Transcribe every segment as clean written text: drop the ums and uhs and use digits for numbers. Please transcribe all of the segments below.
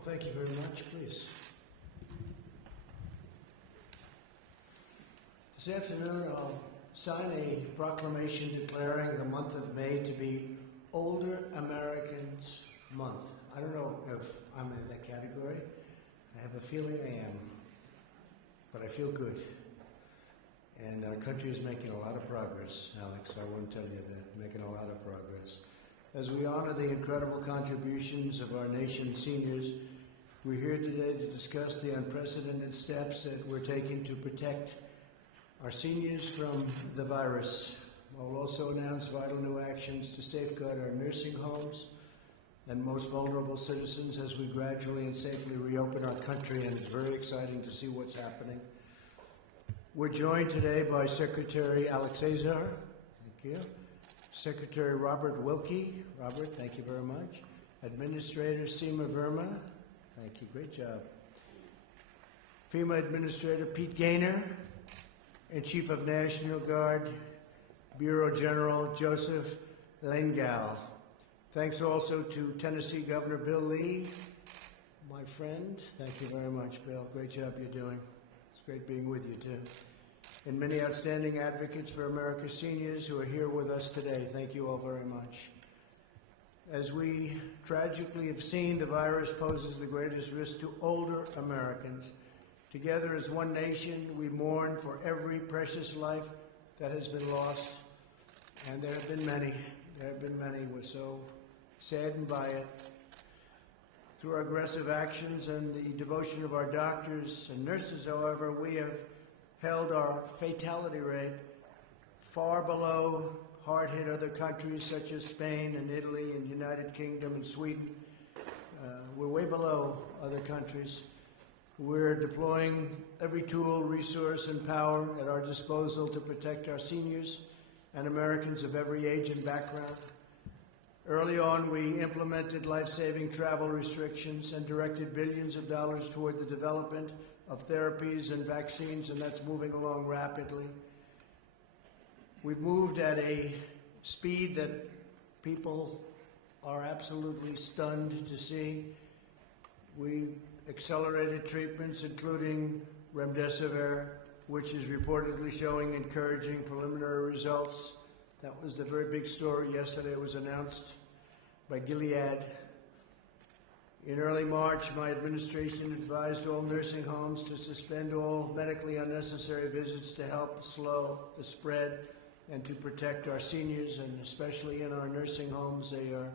Well, thank you very much. Please. This afternoon, I'll sign a proclamation declaring the month of May to be Older Americans Month. I don't know if I'm in that category. I have a feeling I am, but I feel good. And our country is making a lot of progress, Alex. I won't tell you that, making a lot of progress. As we honor the incredible contributions of our nation's seniors, we're here today to discuss the unprecedented steps that we're taking to protect our seniors from the virus. I'll also announce vital new actions to safeguard our nursing homes and most vulnerable citizens as we gradually and safely reopen our country, and it's very exciting to see what's happening. We're joined today by Secretary Alex Azar, thank you, Secretary Robert Wilkie, Robert, thank you very much, Administrator Seema Verma, thank you, great job, FEMA Administrator Pete Gaynor, and Chief of National Guard, Bureau General Joseph Lengal. Thanks also to Tennessee Governor Bill Lee, my friend. Thank you very much, Bill. Great job you're doing. It's great being with you, too. And many outstanding advocates for America's seniors who are here with us today. Thank you all very much. As we tragically have seen, the virus poses the greatest risk to older Americans. Together as one nation, we mourn for every precious life that has been lost, and there have been many. There have been many. We're so saddened by it. Through our aggressive actions and the devotion of our doctors and nurses, however, we have held our fatality rate far below hard-hit other countries such as Spain and Italy and United Kingdom and Sweden. We're way below other countries. We're deploying every tool, resource, and power at our disposal to protect our seniors and Americans of every age and background. Early on, we implemented life-saving travel restrictions and directed billions of dollars toward the development of therapies and vaccines, and that's moving along rapidly. We've moved at a speed that people are absolutely stunned to see. We accelerated treatments, including remdesivir, which is reportedly showing encouraging preliminary results. That was the very big story yesterday. It was announced by Gilead. In early March, my administration advised all nursing homes to suspend all medically unnecessary visits to help slow the spread and to protect our seniors, and especially in our nursing homes. They are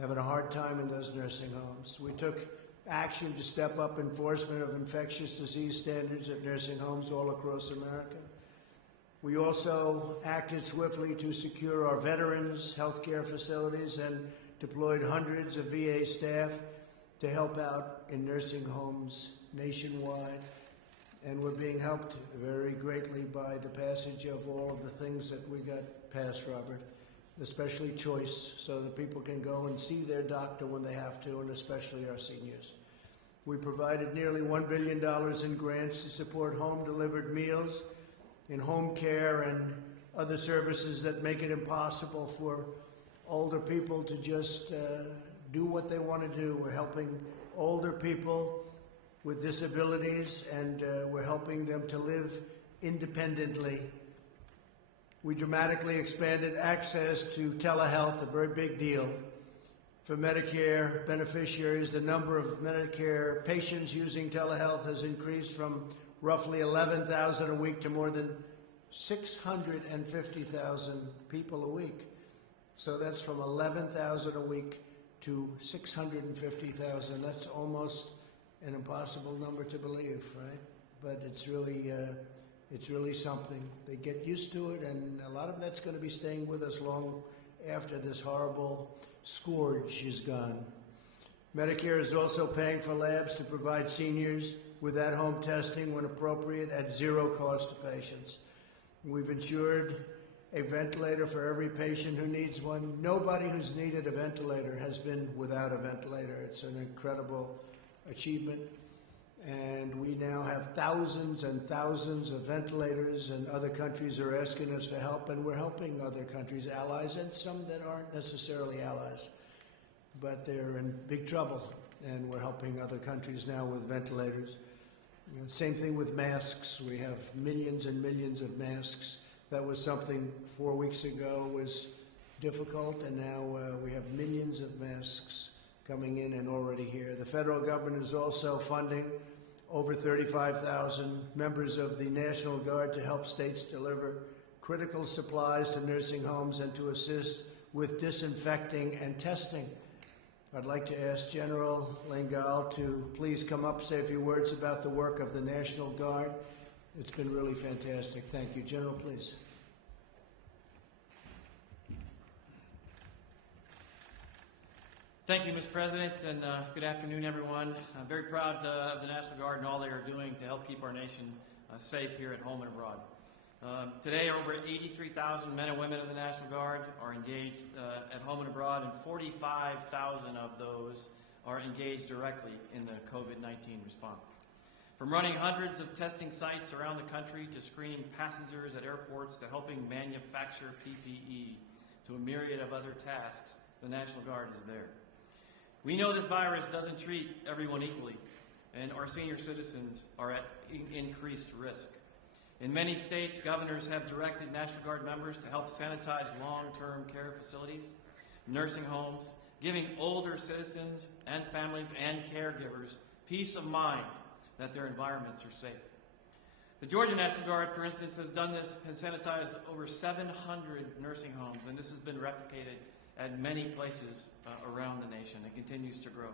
having a hard time in those nursing homes. We took action to step up enforcement of infectious disease standards at nursing homes all across America. We also acted swiftly to secure our veterans' health care facilities and deployed hundreds of VA staff to help out in nursing homes nationwide. And we're being helped very greatly by the passage of all of the things that we got passed, Robert, especially choice, so that people can go and see their doctor when they have to, and especially our seniors. We provided nearly $1 billion in grants to support home-delivered meals, in home care, and other services that make it impossible for older people to just do what they want to do. We're helping older people with disabilities, and we're helping them to live independently. We dramatically expanded access to telehealth, a very big deal. For Medicare beneficiaries, the number of Medicare patients using telehealth has increased from roughly 11,000 a week to more than 650,000 people a week. So that's from 11,000 a week to 650,000. That's almost an impossible number to believe, right? But it's really something. They get used to it, and a lot of that's going to be staying with us long after this horrible scourge is gone. Medicare is also paying for labs to provide seniors with at-home testing when appropriate at zero cost to patients. We've ensured a ventilator for every patient who needs one. Nobody who's needed a ventilator has been without a ventilator. It's an incredible achievement. And we now have thousands and thousands of ventilators, and other countries are asking us for help, and we're helping other countries, allies, and some that aren't necessarily allies. But they're in big trouble, and we're helping other countries now with ventilators. You know, same thing with masks. We have millions and millions of masks. That was something 4 weeks ago was difficult, and now we have millions of masks coming in and already here. The federal government is also funding over 35,000 members of the National Guard to help states deliver critical supplies to nursing homes and to assist with disinfecting and testing. I'd like to ask General Lengal to please come up, say a few words about the work of the National Guard. It's been really fantastic. Thank you. General, please. Thank you, Mr. President, and good afternoon, everyone. I'm very proud of the National Guard and all they are doing to help keep our nation safe here at home and abroad. Today, over 83,000 men and women of the National Guard are engaged at home and abroad, and 45,000 of those are engaged directly in the COVID-19 response. From running hundreds of testing sites around the country to screening passengers at airports to helping manufacture PPE to a myriad of other tasks, the National Guard is there. We know this virus doesn't treat everyone equally, and our senior citizens are at increased risk. In many states, governors have directed National Guard members to help sanitize long-term care facilities, nursing homes, giving older citizens and families and caregivers peace of mind that their environments are safe. The Georgia National Guard, for instance, has sanitized over 700 nursing homes, and this has been replicated at many places around the nation and continues to grow.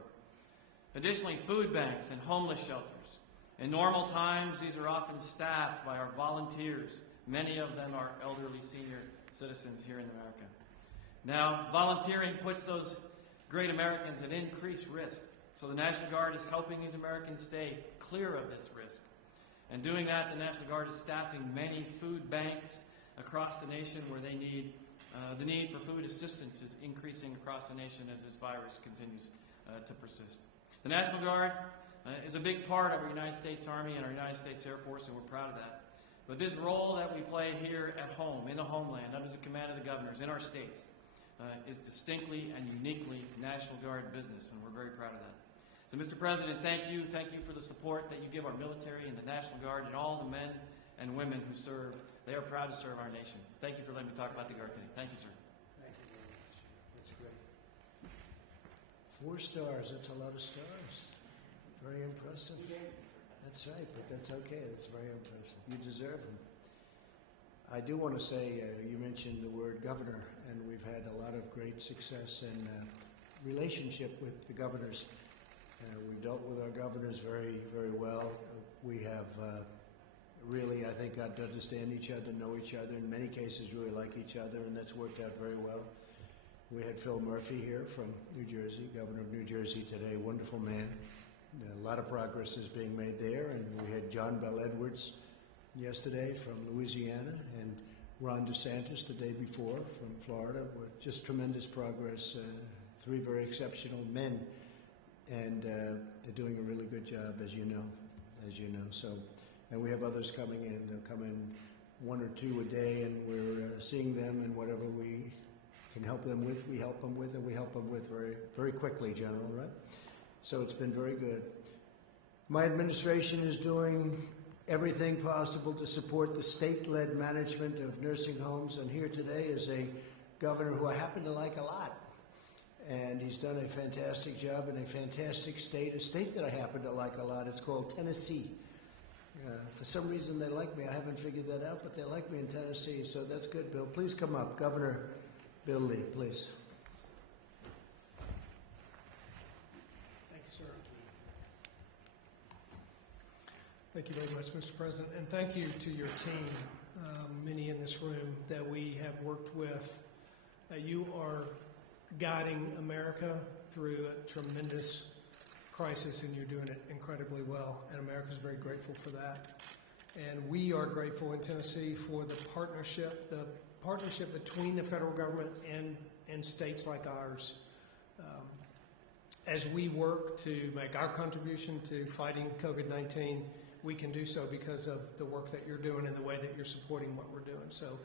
Additionally, food banks and homeless shelters. In normal times, these are often staffed by our volunteers. Many of them are elderly senior citizens here in America. Now, volunteering puts those great Americans at increased risk. So the National Guard is helping these Americans stay clear of this risk. And doing that, the National Guard is staffing many food banks across the nation where they need the need for food assistance is increasing across the nation as this virus continues to persist. The National Guard is a big part of our United States Army and our United States Air Force, and we're proud of that. But this role that we play here at home, in the homeland, under the command of the governors, in our states, is distinctly and uniquely National Guard business, and we're very proud of that. So, Mr. President, thank you. Thank you for the support that you give our military and the National Guard and all the men and women who serve. They are proud to serve our nation. Thank you for letting me talk about the Guard today. Thank you, sir. Thank you very much. That's great. 4 stars. That's a lot of stars. Very impressive. That's right, but that's okay. That's very impressive. You deserve them. I do want to say, you mentioned the word governor, and we've had a lot of great success in relationship with the governors. We've dealt with our governors very, very well. We have really, I think, got to understand each other, know each other, in many cases really like each other, and that's worked out very well. We had Phil Murphy here from New Jersey, governor of New Jersey today, wonderful man. A lot of progress is being made there, and we had John Bell Edwards yesterday from Louisiana, and Ron DeSantis the day before from Florida. Just tremendous progress, 3 very exceptional men, and they're doing a really good job, as you know. So, and we have others coming in. They'll come in 1 or 2 a day, and we're seeing them, and whatever we can help them with, we help them with, and we help them with very, very quickly, General, right? So it's been very good. My administration is doing everything possible to support the state-led management of nursing homes, and here today is a governor who I happen to like a lot. And he's done a fantastic job in a fantastic state, a state that I happen to like a lot. It's called Tennessee. For some reason they like me. I haven't figured that out, but they like me in Tennessee, so that's good, Bill. Please come up. Governor Bill Lee, please. Thank you, sir. Thank you very much, Mr. President, and thank you to your team, many in this room that we have worked with. You are guiding America through a tremendous crisis, and you're doing it incredibly well, and America's very grateful for that. And we are grateful in Tennessee for the partnership between the federal government and states like ours. As we work to make our contribution to fighting COVID-19, we can do so because of the work that you're doing and the way that you're supporting what we're doing. So,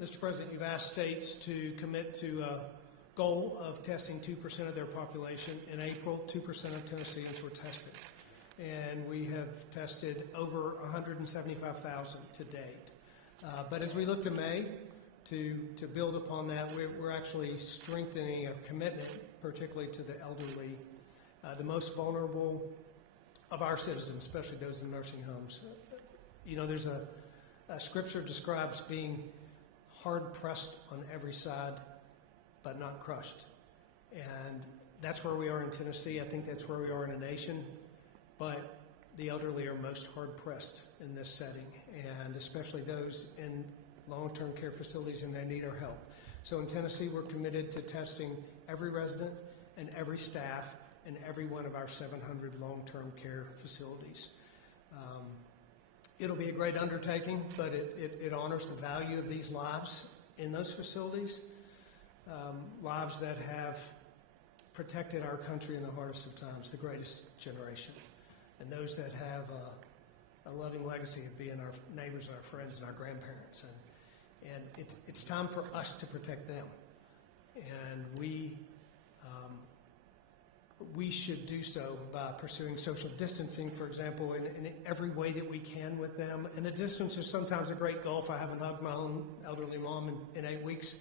Mr. President, you've asked states to commit to goal of testing 2% of their population. In April, 2% of Tennesseans were tested. And we have tested over 175,000 to date. But as we look to May, to build upon that, we're actually strengthening a commitment, particularly to the elderly, the most vulnerable of our citizens, especially those in nursing homes. You know, there's a scripture describes being hard-pressed on every side, but not crushed. And that's where we are in Tennessee. I think that's where we are in a nation. But the elderly are most hard-pressed in this setting, and especially those in long-term care facilities, and they need our help. So in Tennessee, we're committed to testing every resident and every staff in every one of our 700 long-term care facilities. It'll be a great undertaking, but it honors the value of these lives in those facilities, lives that have protected our country in the hardest of times, the greatest generation, and those that have a loving legacy of being our neighbors, our friends, and our grandparents. And it's time for us to protect them. And we should do so by pursuing social distancing, for example, in every way that we can with them. And the distance is sometimes a great gulf. I haven't hugged my own elderly mom in 8 weeks.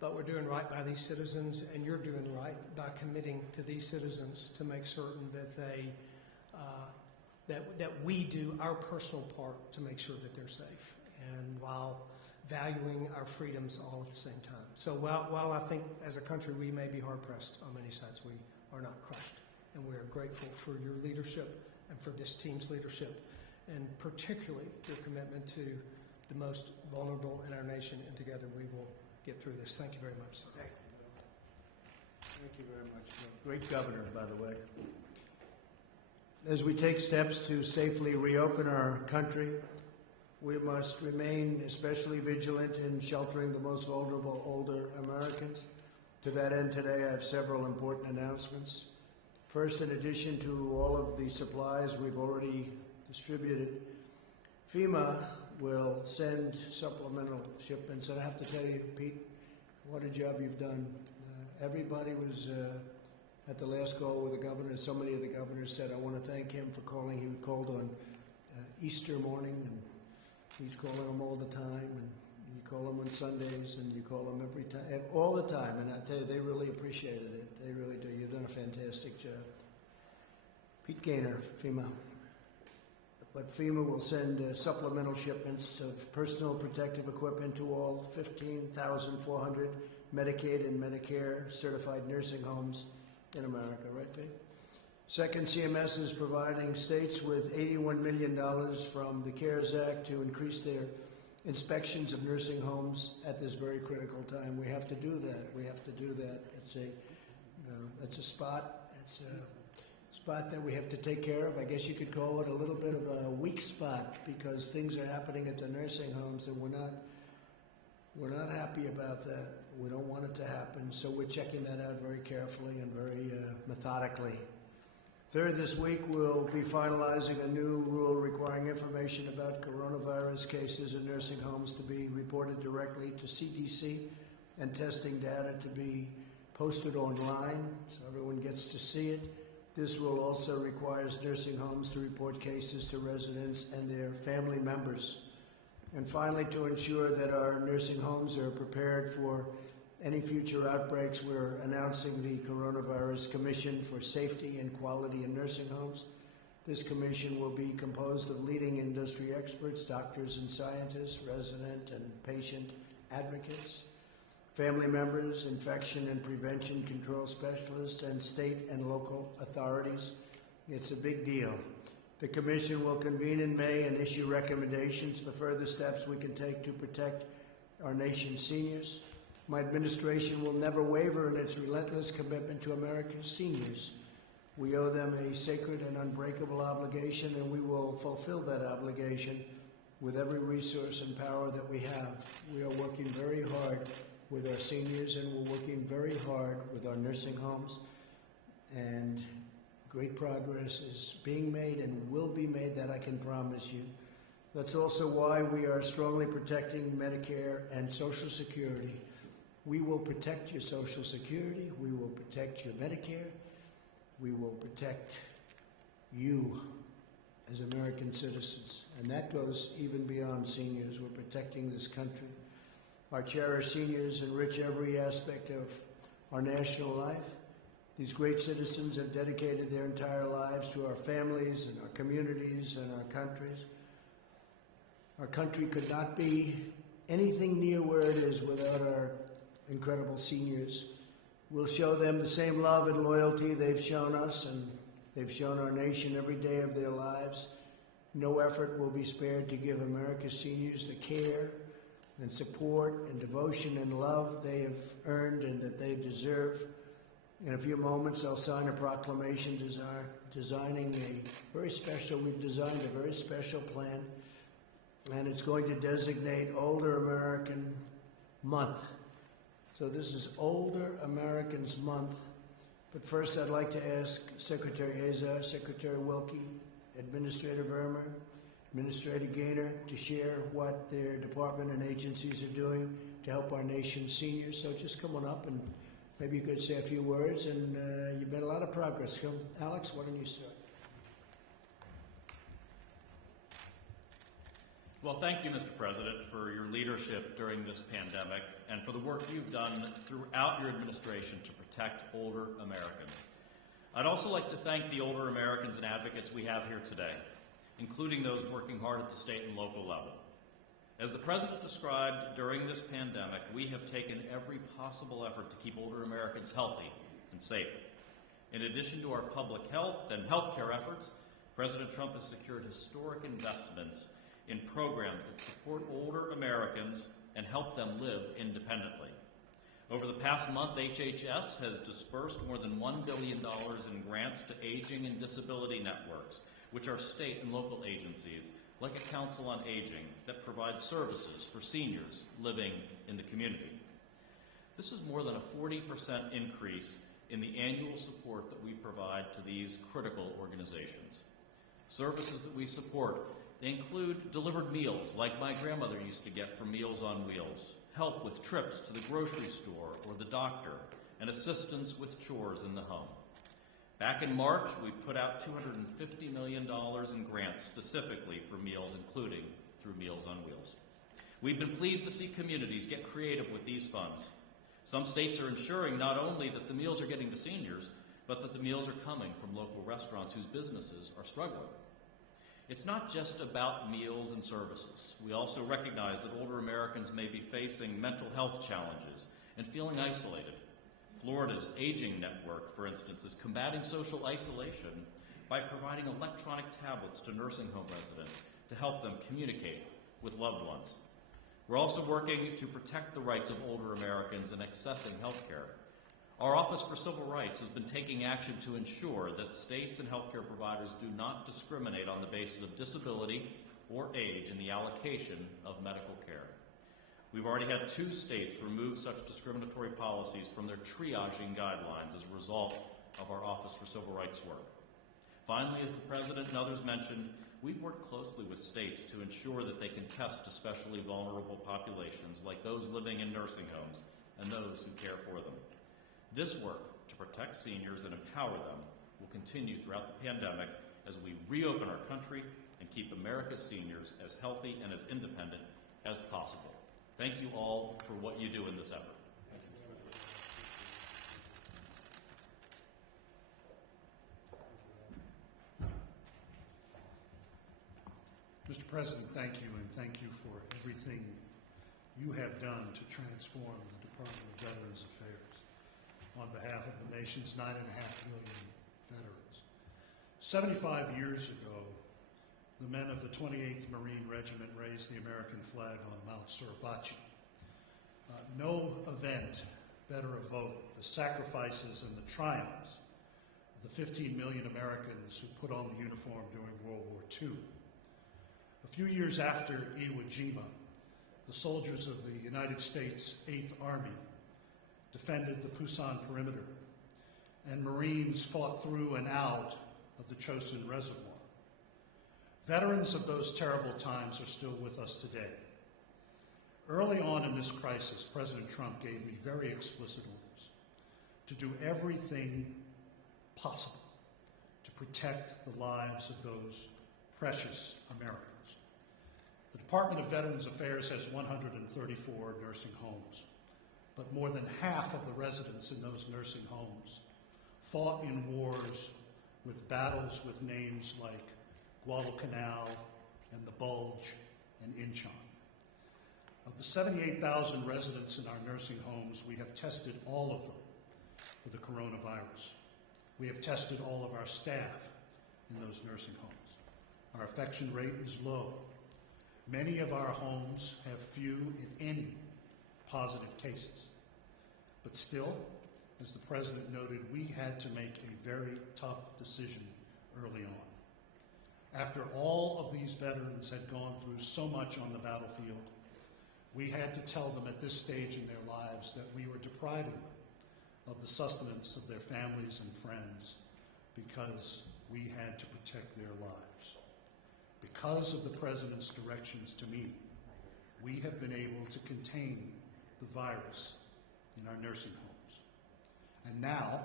But we're doing right by these citizens, and you're doing right by committing to these citizens to make certain that they that we do our personal part to make sure that they're safe, and while valuing our freedoms all at the same time. So while I think as a country we may be hard-pressed on many sides, we are not crushed, and we are grateful for your leadership and for this team's leadership, and particularly your commitment to the most vulnerable in our nation, and together we will get through this. Thank you very much, sir. Thank you, Bill. Thank you very much, Bill. Great governor, by the way. As we take steps to safely reopen our country, we must remain especially vigilant in sheltering the most vulnerable older Americans. To that end, today I have several important announcements. First, in addition to all of the supplies we've already distributed, FEMA will send supplemental shipments. And I have to tell you, Pete, what a job you've done. Everybody was at the last call with the governor. So many of the governors said, I want to thank him for calling. He called on Easter morning, and he's calling them all the time. And you call them on Sundays, and you call them every time, all the time. And I tell you, they really appreciated it. They really do. You've done a fantastic job. Pete Gaynor, FEMA. But FEMA will send supplemental shipments of personal protective equipment to all 15,400 Medicaid and Medicare certified nursing homes in America, right, Pete? Second, CMS is providing states with $81 million from the CARES Act to increase their inspections of nursing homes at this very critical time. We have to do that. We have to do that. It's a spot. It's a spot that we have to take care of. I guess you could call it a little bit of a weak spot, because things are happening at the nursing homes, and we're not happy about that. We don't want it to happen, so we're checking that out very carefully and very methodically. Third, this week we'll be finalizing a new rule requiring information about coronavirus cases in nursing homes to be reported directly to CDC, and testing data to be posted online so everyone gets to see it. This rule also requires nursing homes to report cases to residents and their family members. And finally, to ensure that our nursing homes are prepared for any future outbreaks, we're announcing the Coronavirus Commission for Safety and Quality in Nursing Homes. This commission will be composed of leading industry experts, doctors and scientists, resident and patient advocates, family members, infection and prevention control specialists, and state and local authorities. It's a big deal. The commission will convene in May and issue recommendations for further steps we can take to protect our nation's seniors. My administration will never waver in its relentless commitment to America's seniors. We owe them a sacred and unbreakable obligation, and we will fulfill that obligation with every resource and power that we have. We are working very hard with our seniors, and we're working very hard with our nursing homes, and great progress is being made and will be made, that I can promise you. That's also why we are strongly protecting Medicare and Social Security. We will protect your Social Security. We will protect your Medicare. We will protect you as American citizens. And that goes even beyond seniors. We're protecting this country. Our cherished seniors enrich every aspect of our national life. These great citizens have dedicated their entire lives to our families and our communities and our countries. Our country could not be anything near where it is without our incredible seniors. We'll show them the same love and loyalty they've shown us, and they've shown our nation every day of their lives. No effort will be spared to give America's seniors the care and support and devotion and love they have earned and that they deserve. In a few moments, I'll sign a proclamation designing a very special, we've designed a very special plan, and it's going to designate Older American Month. So this is Older Americans Month. But first, I'd like to ask Secretary Azar, Secretary Wilkie, Administrator Vermer, Administrator Gaynor to share what their department and agencies are doing to help our nation's seniors. So just come on up and maybe you could say a few words. And you've made a lot of progress. Come, Alex, why don't you start? Well, thank you, Mr. President, for your leadership during this pandemic and for the work you've done throughout your administration to protect older Americans. I'd also like to thank the older Americans and advocates we have here today, including those working hard at the state and local level. As the President described, during this pandemic, we have taken every possible effort to keep older Americans healthy and safe. In addition to our public health and healthcare efforts, President Trump has secured historic investments in programs that support older Americans and help them live independently. Over the past month, HHS has dispersed more than $1 billion in grants to aging and disability networks, which are state and local agencies, like a Council on Aging, that provide services for seniors living in the community. This is more than a 40% increase in the annual support that we provide to these critical organizations. Services that we support, they include delivered meals, like my grandmother used to get from Meals on Wheels, help with trips to the grocery store or the doctor, and assistance with chores in the home. Back in March, we put out $250 million in grants specifically for meals, including through Meals on Wheels. We've been pleased to see communities get creative with these funds. Some states are ensuring not only that the meals are getting to seniors, but that the meals are coming from local restaurants whose businesses are struggling. It's not just about meals and services. We also recognize that older Americans may be facing mental health challenges and feeling isolated. Florida's Aging Network, for instance, is combating social isolation by providing electronic tablets to nursing home residents to help them communicate with loved ones. We're also working to protect the rights of older Americans in accessing health care. Our Office for Civil Rights has been taking action to ensure that states and healthcare providers do not discriminate on the basis of disability or age in the allocation of medical care. We've already had 2 states remove such discriminatory policies from their triaging guidelines as a result of our Office for Civil Rights work. Finally, as the President and others mentioned, we've worked closely with states to ensure that they can test especially vulnerable populations like those living in nursing homes and those who care for them. This work to protect seniors and empower them will continue throughout the pandemic as we reopen our country and keep America's seniors as healthy and as independent as possible. Thank you all for what you do in this effort. Mr. President, thank you, and thank you for everything you have done to transform the Department of Veterans Affairs on behalf of the nation's 9.5 million veterans. 75 years ago, the men of the 28th Marine Regiment raised the American flag on Mount Suribachi. No event better evoked the sacrifices and the triumphs of the 15 million Americans who put on the uniform during World War II. A few years after Iwo Jima, the soldiers of the United States 8th Army defended the Pusan perimeter, and Marines fought through and out of the Chosin Reservoir. Veterans of those terrible times are still with us today. Early on in this crisis, President Trump gave me very explicit orders to do everything possible to protect the lives of those precious Americans. The Department of Veterans Affairs has 134 nursing homes, but more than half of the residents in those nursing homes fought in wars with battles with names like Guadalcanal and the Bulge and Inchon. Of the 78,000 residents in our nursing homes, we have tested all of them for the coronavirus. We have tested all of our staff in those nursing homes. Our infection rate is low. Many of our homes have few, if any, positive cases. But still, as the President noted, we had to make a very tough decision early on. After all of these veterans had gone through so much on the battlefield, we had to tell them at this stage in their lives that we were depriving them of the sustenance of their families and friends because we had to protect their lives. Because of the President's directions to me, we have been able to contain the virus in our nursing homes. And now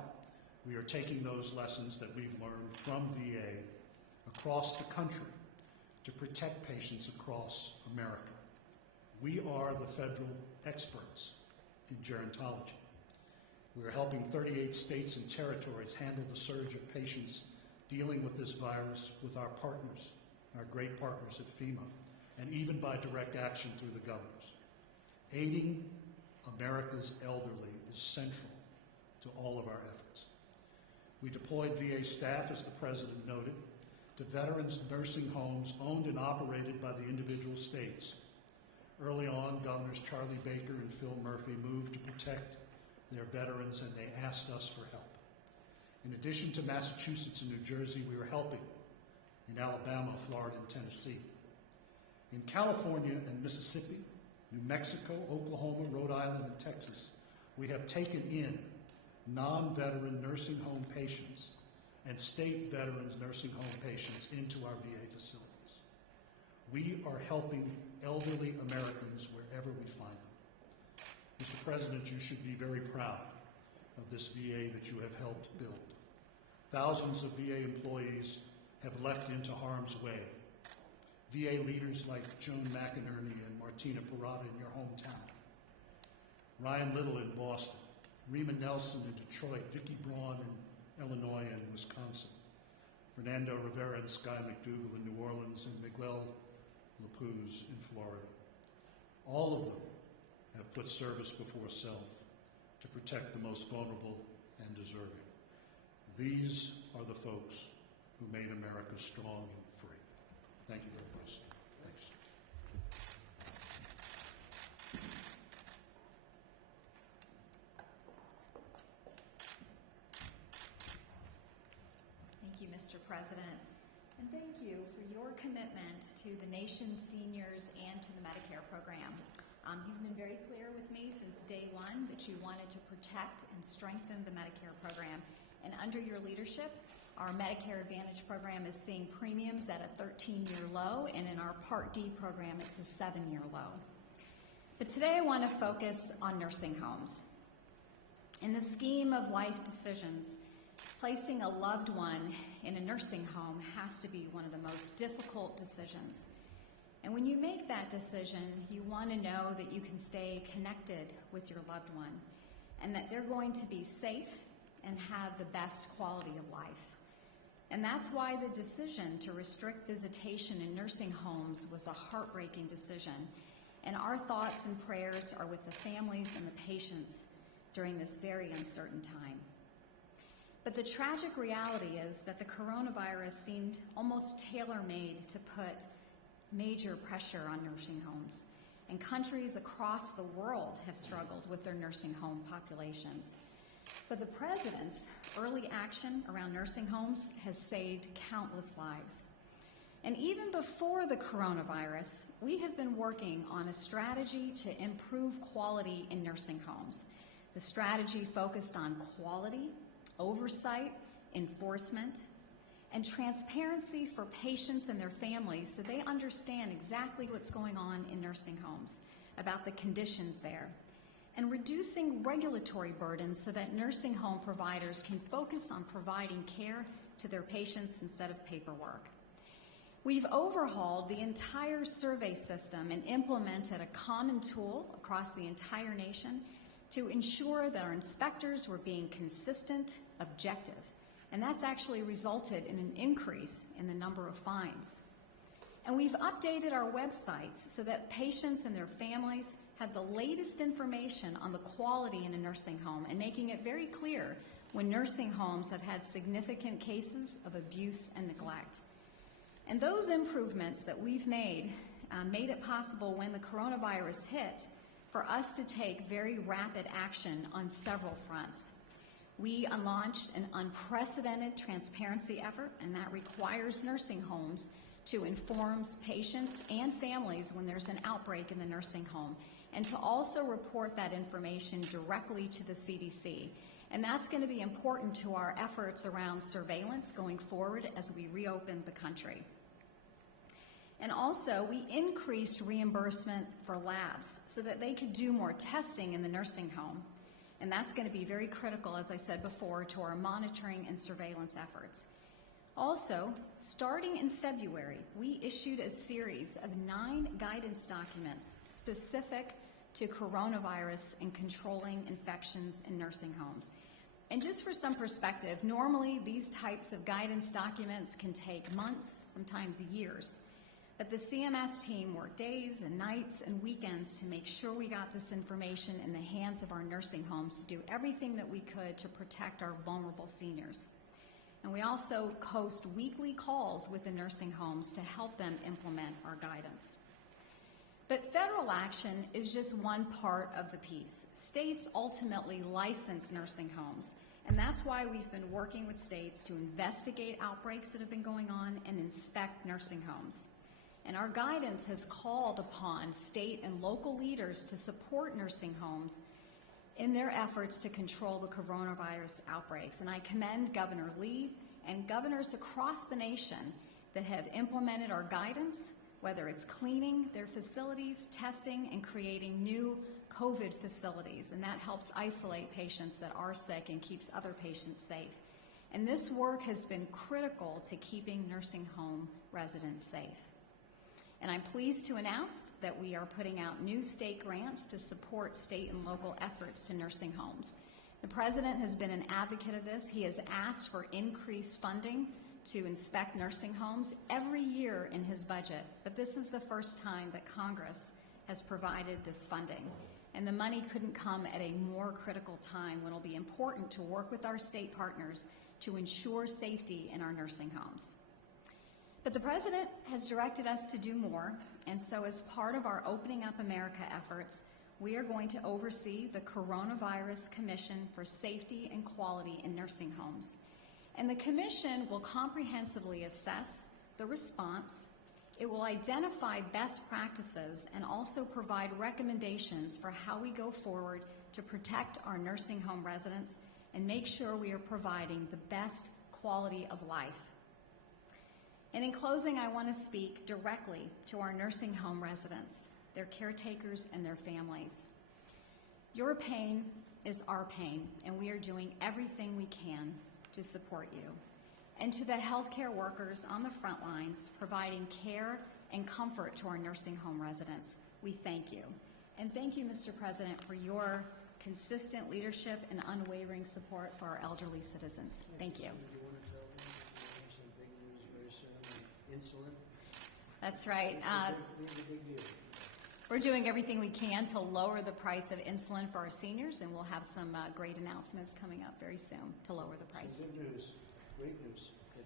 we are taking those lessons that we've learned from VA across the country to protect patients across America. We are the federal experts in gerontology. We are helping 38 states and territories handle the surge of patients dealing with this virus with our partners, our great partners at FEMA, and even by direct action through the governors. Aiding America's elderly is central to all of our efforts. We deployed VA staff, as the President noted, to veterans' nursing homes owned and operated by the individual states. Early on, Governors Charlie Baker and Phil Murphy moved to protect their veterans, and they asked us for help. In addition to Massachusetts and New Jersey, we were helping in Alabama, Florida, and Tennessee. In California and Mississippi, New Mexico, Oklahoma, Rhode Island, and Texas, we have taken in non-veteran nursing home patients and state veterans nursing home patients into our VA facilities. We are helping elderly Americans wherever we find them. Mr. President, you should be very proud of this VA that you have helped build. Thousands of VA employees have leapt into harm's way. VA leaders like Joan McInerney and Martina Parada in your hometown, Ryan Little in Boston, Rima Nelson in Detroit, Vicki Braun in Illinois and Wisconsin, Fernando Rivera and Sky McDougal in New Orleans, and Miguel Lapuz in Florida. All of them have put service before self to protect the most vulnerable and deserving. These are the folks who made America strong and free. Thank you very much. Thanks. Thank you, Mr. President. And thank you for your commitment to the nation's seniors and to the Medicare program. You've been very clear with me since day one that you wanted to protect and strengthen the Medicare program. And under your leadership, our Medicare Advantage program is seeing premiums at a 13-year low, and in our Part D program, it's a 7-year low. But today I want to focus on nursing homes. In the scheme of life decisions, placing a loved one in a nursing home has to be one of the most difficult decisions. And when you make that decision, you want to know that you can stay connected with your loved one and that they're going to be safe and have the best quality of life. And that's why the decision to restrict visitation in nursing homes was a heartbreaking decision. And our thoughts and prayers are with the families and the patients during this very uncertain time. But the tragic reality is that the coronavirus seemed almost tailor-made to put major pressure on nursing homes. And countries across the world have struggled with their nursing home populations. But the President's early action around nursing homes has saved countless lives. And even before the coronavirus, we have been working on a strategy to improve quality in nursing homes. The strategy focused on quality, oversight, enforcement, and transparency for patients and their families so they understand exactly what's going on in nursing homes. about the conditions there, and reducing regulatory burdens so that nursing home providers can focus on providing care to their patients instead of paperwork. We've overhauled the entire survey system and implemented a common tool across the entire nation to ensure that our inspectors were being consistent, objective, and that's actually resulted in an increase in the number of fines. And we've updated our websites so that patients and their families have the latest information on the quality in a nursing home and making it very clear when nursing homes have had significant cases of abuse and neglect. And those improvements that we've made it possible when the coronavirus hit for us to take very rapid action on several fronts. We launched an unprecedented transparency effort, and that requires nursing homes to inform patients and families when there's an outbreak in the nursing home, and to also report that information directly to the CDC. And that's going to be important to our efforts around surveillance going forward as we reopen the country. And also, we increased reimbursement for labs so that they could do more testing in the nursing home. And that's going to be very critical, as I said before, to our monitoring and surveillance efforts. Also, starting in February, we issued a series of 9 guidance documents specific to coronavirus and controlling infections in nursing homes. And just for some perspective, normally these types of guidance documents can take months, sometimes years. But the CMS team worked days and nights and weekends to make sure we got this information in the hands of our nursing homes to do everything that we could to protect our vulnerable seniors. And we also host weekly calls with the nursing homes to help them implement our guidance. But federal action is just one part of the piece. States ultimately license nursing homes, and that's why we've been working with states to investigate outbreaks that have been going on and inspect nursing homes. And our guidance has called upon state and local leaders to support nursing homes in their efforts to control the coronavirus outbreaks. And I commend Governor Lee and governors across the nation that have implemented our guidance, whether it's cleaning their facilities, testing, and creating new COVID facilities. And that helps isolate patients that are sick and keeps other patients safe. And this work has been critical to keeping nursing home residents safe. And I'm pleased to announce that we are putting out new state grants to support state and local efforts to nursing homes. The President has been an advocate of this. He has asked for increased funding to inspect nursing homes every year in his budget, but this is the first time that Congress has provided this funding. And the money couldn't come at a more critical time when it'll be important to work with our state partners to ensure safety in our nursing homes. But the President has directed us to do more, and so as part of our Opening Up America efforts, we are going to oversee the Coronavirus Commission for Safety and Quality in Nursing Homes. And the Commission will comprehensively assess the response. It will identify best practices and also provide recommendations for how we go forward to protect our nursing home residents and make sure we are providing the best quality of life. And in closing, I want to speak directly to our nursing home residents, their caretakers, and their families. Your pain is our pain, and we are doing everything we can to support you. And to the healthcare workers on the front lines providing care and comfort to our nursing home residents, we thank you. And thank you, Mr. President, for your consistent leadership and unwavering support for our elderly citizens. Thank you. Insulin? That's right. Big deal. We're doing everything we can to lower the price of insulin for our seniors, and we'll have some great announcements coming up very soon to lower the price. Good news. Great news. Good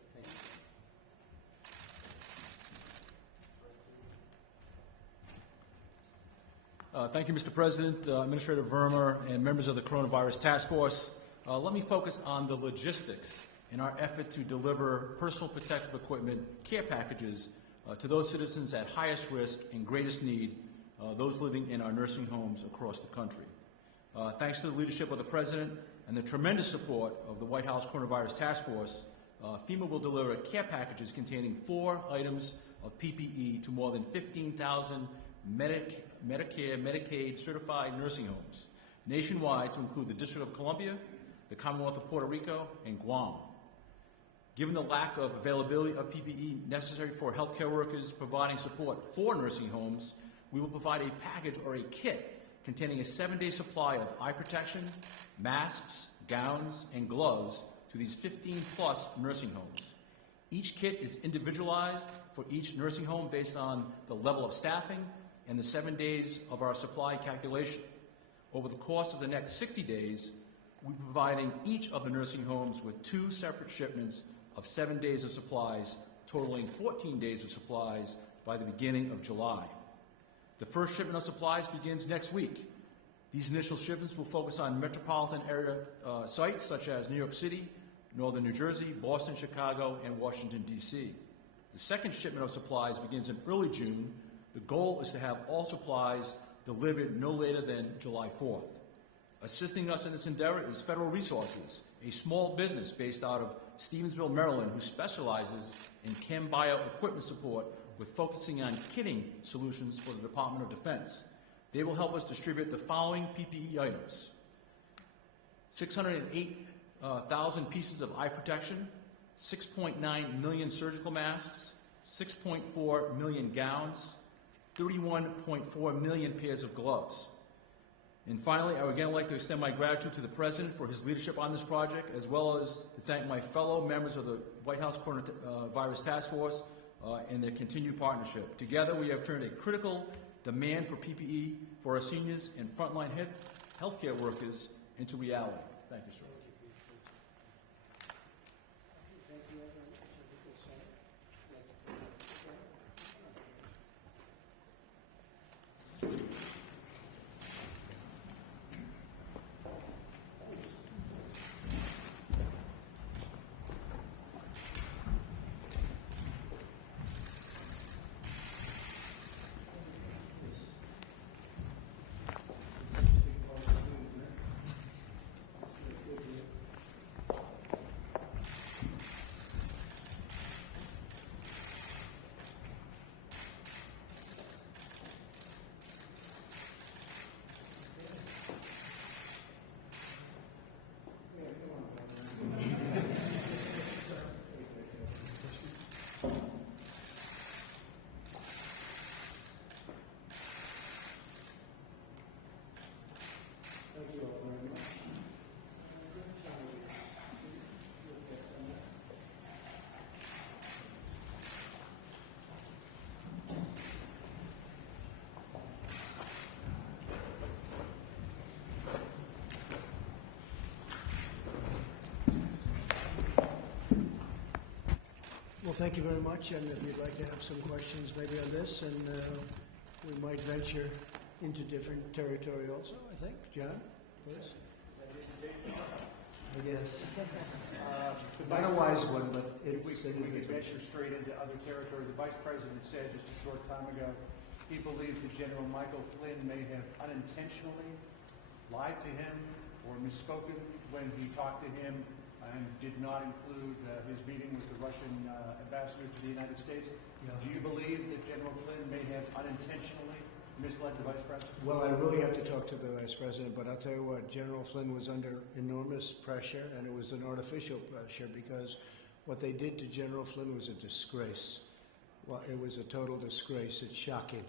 thing. Thank you, Mr. President, Administrator Verma, and members of the Coronavirus Task Force. Let me focus on the logistics in our effort to deliver personal protective equipment care packages to those citizens at highest risk and greatest need, those living in our nursing homes across the country. Thanks to the leadership of the President and the tremendous support of the White House Coronavirus Task Force, FEMA will deliver care packages containing 4 items of PPE to more than 15,000 Medicare, Medicaid certified nursing homes nationwide to include the District of Columbia, the Commonwealth of Puerto Rico, and Guam. Given the lack of availability of PPE necessary for healthcare workers providing support for nursing homes, we will provide a package or a kit containing a 7-day supply of eye protection, masks, gowns, and gloves to these 15-plus nursing homes. Each kit is individualized for each nursing home based on the level of staffing and the 7 days of our supply calculation. Over the course of the next 60 days, we'll be providing each of the nursing homes with 2 separate shipments of 7 days of supplies, totaling 14 days of supplies by the beginning of July. The first shipment of supplies begins next week. These initial shipments will focus on metropolitan area sites such as New York City, Northern New Jersey, Boston, Chicago, and Washington, D.C. The second shipment of supplies begins in early June. The goal is to have all supplies delivered no later than July 4th. Assisting us in this endeavor is Federal Resources, a small business based out of Stevensville, Maryland, who specializes in chem bio equipment support with focusing on kitting solutions for the Department of Defense. They will help us distribute the following PPE items: 608,000 pieces of eye protection, 6.9 million surgical masks, 6.4 million gowns, 31.4 million pairs of gloves. And finally, I would again like to extend my gratitude to the President for his leadership on this project, as well as to thank my fellow members of the White House Coronavirus Task Force and their continued partnership. Together, we have turned a critical demand for PPE for our seniors and frontline healthcare workers into reality. Thank you, sir. Well, thank you very much, and if you'd like to have some questions maybe on this, and we might venture into different territory also, I think. John, please. Yes. Not a wise one, but it's... We could venture straight into other territory. The Vice President said just a short time ago he believes that General Michael Flynn may have unintentionally lied to him or misspoken when he talked to him and did not include his meeting with the Russian ambassador to the United States. Yeah. Do you believe that General Flynn may have unintentionally misled the Vice President? Well, I really have to talk to the Vice President, but I'll tell you what, General Flynn was under enormous pressure, and it was an artificial pressure, because what they did to General Flynn was a disgrace. Well, it was a total disgrace. It's shocking.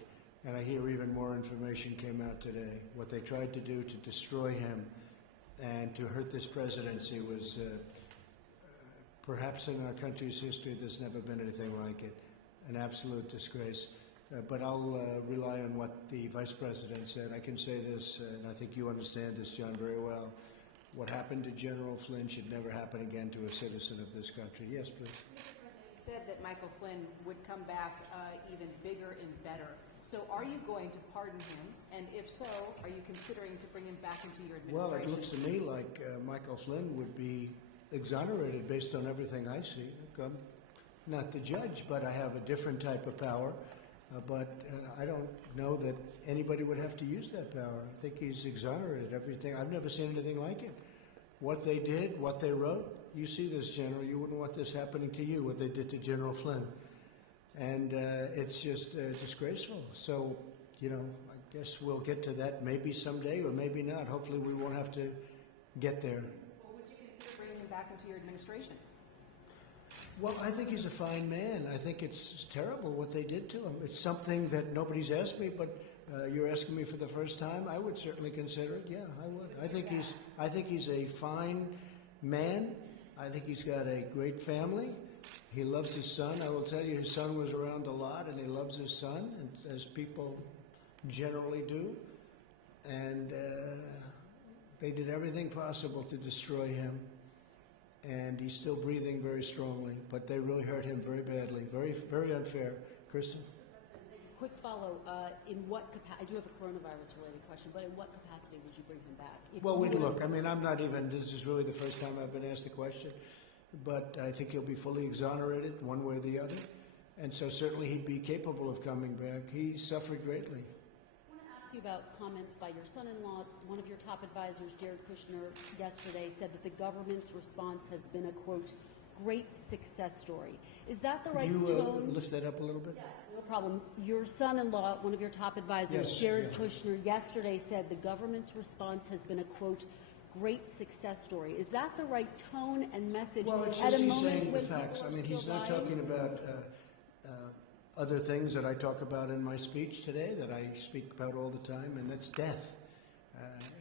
And I hear even more information came out today. What they tried to do to destroy him and to hurt this presidency was perhaps in our country's history, there's never been anything like it. An absolute disgrace. But I'll rely on what the Vice President said. I can say this, and I think you understand this, John, very well. What happened to General Flynn should never happen again to a citizen of this country. Yes, please. Mr. President, you said that Michael Flynn would come back even bigger and better. So are you going to pardon him? And if so, are you considering to bring him back into your administration? Well, it looks to me like Michael Flynn would be exonerated based on everything I see. Look, I'm not the judge, but I have a different type of power. But I don't know that anybody would have to use that power. I think he's exonerated everything. I've never seen anything like it. What they did, what they wrote, you see this, General. You wouldn't want this happening to you, what they did to General Flynn. And it's just disgraceful. So you know, I guess we'll get to that maybe someday or maybe not. Hopefully we won't have to get there. Well, would you consider bringing him back into your administration? Well, I think he's a fine man. I think it's terrible what they did to him. It's something that nobody's asked me, but you're asking me for the first time. I would certainly consider it. Yeah, I would. I think he's a fine man. I think he's got a great family. He loves his son. I will tell you, his son was around a lot, and he loves his son, and as people generally do. And they did everything possible to destroy him. And he's still breathing very strongly, but they really hurt him very badly. Very, very unfair. Kristen? Quick follow. In what capacity? I do have a coronavirus-related question, but in what capacity would you bring him back? Well, we'd look. I mean, I'm not even. This is really the first time I've been asked the question, but I think he'll be fully exonerated one way or the other, and so certainly he'd be capable of coming back. He suffered greatly. I want to ask you about comments by your son-in-law. One of your top advisors, Jared Kushner, yesterday said that the government's response has been a, quote, great success story. Is that the right Can you tone? lift that up a little bit? Yes, no problem. Your son-in-law, one of your top advisors, Yes, Jared yeah. Kushner, yesterday said the government's response has been a, quote, great success story. Is that the right tone and message Well, it's at just a he's moment saying the when facts. people I are mean, still he's not dying? talking about other things that I talk about in my speech today, that I speak about all the time, and that's death.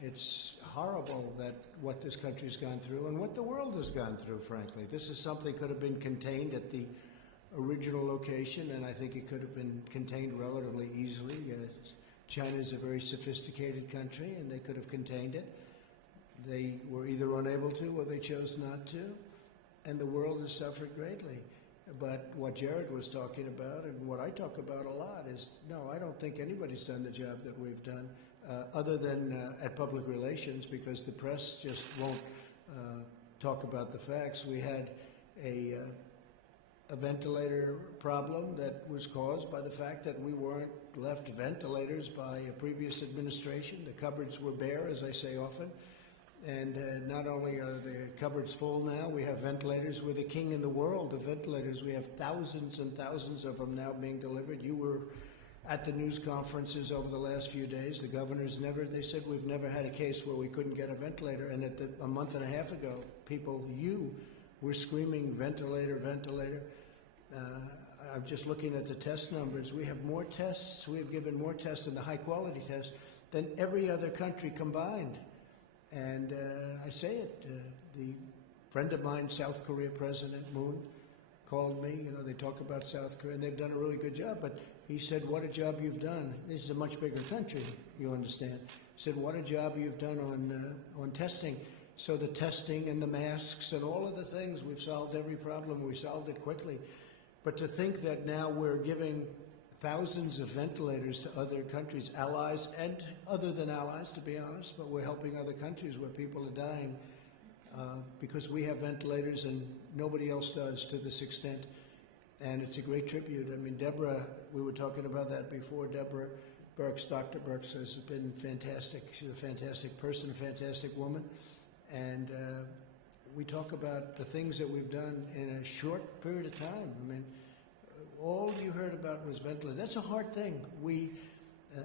It's horrible that what this country's gone through and what the world has gone through, frankly. This is something that could have been contained at the original location, and I think it could have been contained relatively easily. China is a very sophisticated country, and they could have contained it. They were either unable to or they chose not to, and the world has suffered greatly. But what Jared was talking about, and what I talk about a lot, is no, I don't think anybody's done the job that we've done, other than at public relations, because the press just won't talk about the facts. We had a ventilator problem that was caused by the fact that we weren't left ventilators by a previous administration. The cupboards were bare, as I say often. And not only are the cupboards full now, we have ventilators. We're the king in the world of ventilators. We have thousands and thousands of them now being delivered. You were at the news conferences over the last few days. The governors they said we've never had a case where we couldn't get a ventilator. And a month and a half ago, you were screaming, ventilator, ventilator. I'm just looking at the test numbers. We have more tests. We have given more tests in the high-quality tests than every other country combined. And I say it, the friend of mine, South Korea President Moon, called me. You know, they talk about South Korea, and they've done a really good job. But he said, what a job you've done. This is a much bigger country, you understand. He said, what a job you've done on testing. So the testing and the masks and all of the things, we've solved every problem. We solved it quickly. But to think that now we're giving thousands of ventilators to other countries, allies, and other than allies, to be honest, but we're helping other countries where people are dying because we have ventilators and nobody else does to this extent. And it's a great tribute. I mean, Deborah, we were talking about that before. Deborah Birx, Dr. Birx, has been fantastic. She's a fantastic person, a fantastic woman. And we talk about the things that we've done in a short period of time. I mean, all you heard about was ventilators. That's a hard thing. We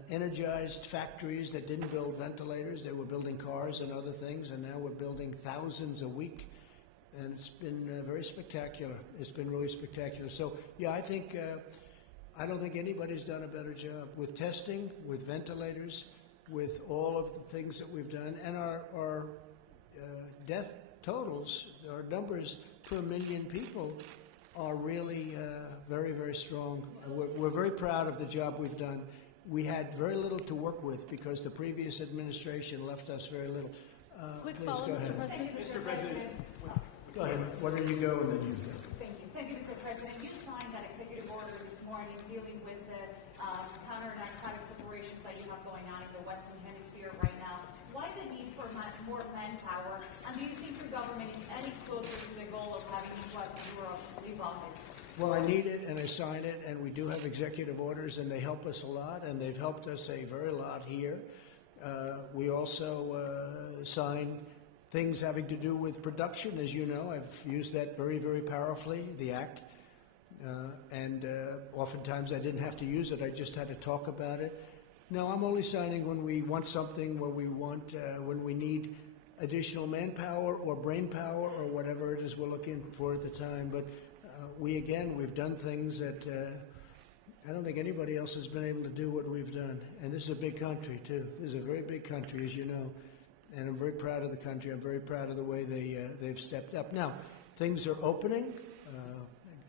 energized factories that didn't build ventilators. They were building cars and other things, and now we're building thousands a week. And it's been very spectacular. It's been really spectacular. So, yeah, I don't think anybody's done a better job with testing, with ventilators, with all of the things that we've done. And our death totals, our numbers per million people are really very, very strong. We're very proud of the job we've done. We had very little to work with because the previous administration left us very little. Quick Please follow, go Mr. ahead. President. Mr. President. Go ahead. Why don't you go and then you go. Thank you, Mr. President. You signed that executive order this morning dealing with the counter-narcotics operations that you have going on in the Western Hemisphere right now. Why the need for more manpower? And do you think your government is any closer to the goal of having Nicolas Maduro leave office? Well, I need it and I sign it, and we do have executive orders, and they help us a lot, and they've helped us a very lot here. We also sign things having to do with production, as you know. I've used that very, very powerfully, the Act. And oftentimes I didn't have to use it. I just had to talk about it. No, I'm only signing when we want something, when we need additional manpower or brain power or whatever it is we're looking for at the time. But we've done things that I don't think anybody else has been able to do what we've done. And this is a big country, too. This is a very big country, as you know. And I'm very proud of the country. I'm very proud of the way they've stepped up. Now, things are opening.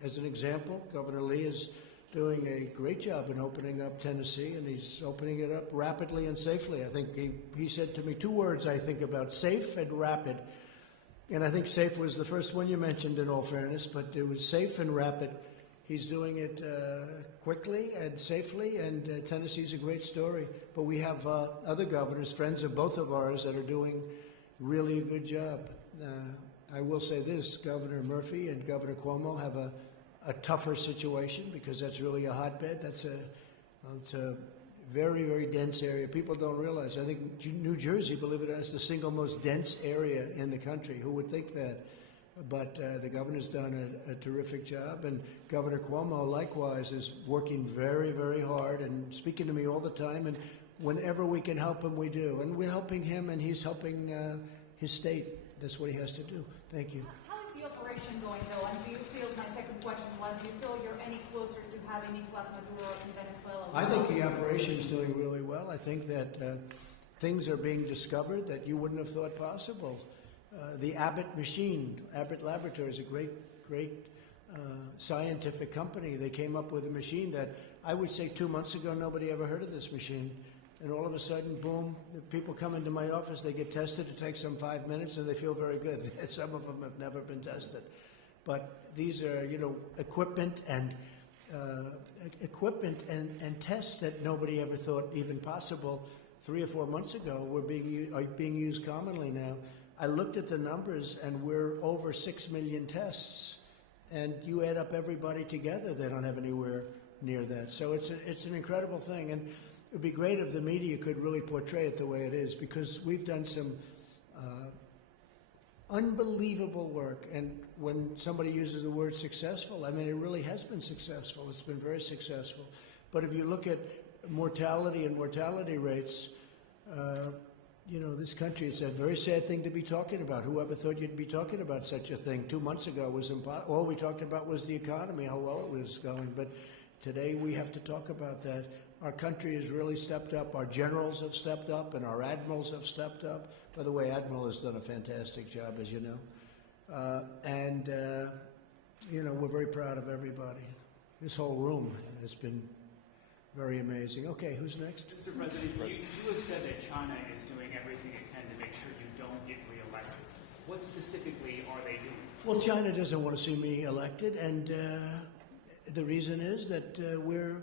As an example, Governor Lee is doing a great job in opening up Tennessee, and he's opening it up rapidly and safely. I think he said to me 2 words, I think, about safe and rapid. And I think safe was the first one you mentioned, in all fairness, but it was safe and rapid. He's doing it quickly and safely, and Tennessee's a great story. But we have other governors, friends of both of ours, that are doing really a good job. I will say this, Governor Murphy and Governor Cuomo have a tougher situation because that's really a hotbed. It's a very, very dense area. People don't realize. I think New Jersey, believe it or not, is the single most dense area in the country. Who would think that? But the governor's done a terrific job, and Governor Cuomo, likewise, is working very, very hard and speaking to me all the time. And whenever we can help him, we do. And we're helping him, and he's helping his state. That's what he has to do. Thank you. How is the operation going, though? And do you feel, my second question was, do you feel you're any closer to having Nicolas Maduro in Venezuela? I think the operation's doing really well. I think that things are being discovered that you wouldn't have thought possible. The Abbott machine, Abbott Laboratories, a great scientific company. They came up with a machine that I would say 2 months ago nobody ever heard of this machine. And all of a sudden, boom, the people come into my office, they get tested. It takes them 5 minutes, and they feel very good. Some of them have never been tested. But these are, equipment and tests that nobody ever thought even possible 3 or 4 months ago are being used commonly now. I looked at the numbers, and we're over 6 million tests. And you add up everybody together, they don't have anywhere near that. So it's an incredible thing. And it would be great if the media could really portray it the way it is, because we've done some unbelievable work. And when somebody uses the word successful, I mean, it really has been successful. It's been very successful. But if you look at mortality and mortality rates, this country, it's a very sad thing to be talking about. Whoever thought you'd be talking about such a thing 2 months ago was impossible. All we talked about was the economy, how well it was going. But today we have to talk about that. Our country has really stepped up. Our generals have stepped up, and our admirals have stepped up. By the way, Admiral has done a fantastic job, as you know. We're very proud of everybody. This whole room has been very amazing. Okay, who's next? Mr. President, you have said that China is doing everything it can to make sure you don't get reelected. What specifically are they doing? Well, China doesn't want to see me elected, and the reason is that we're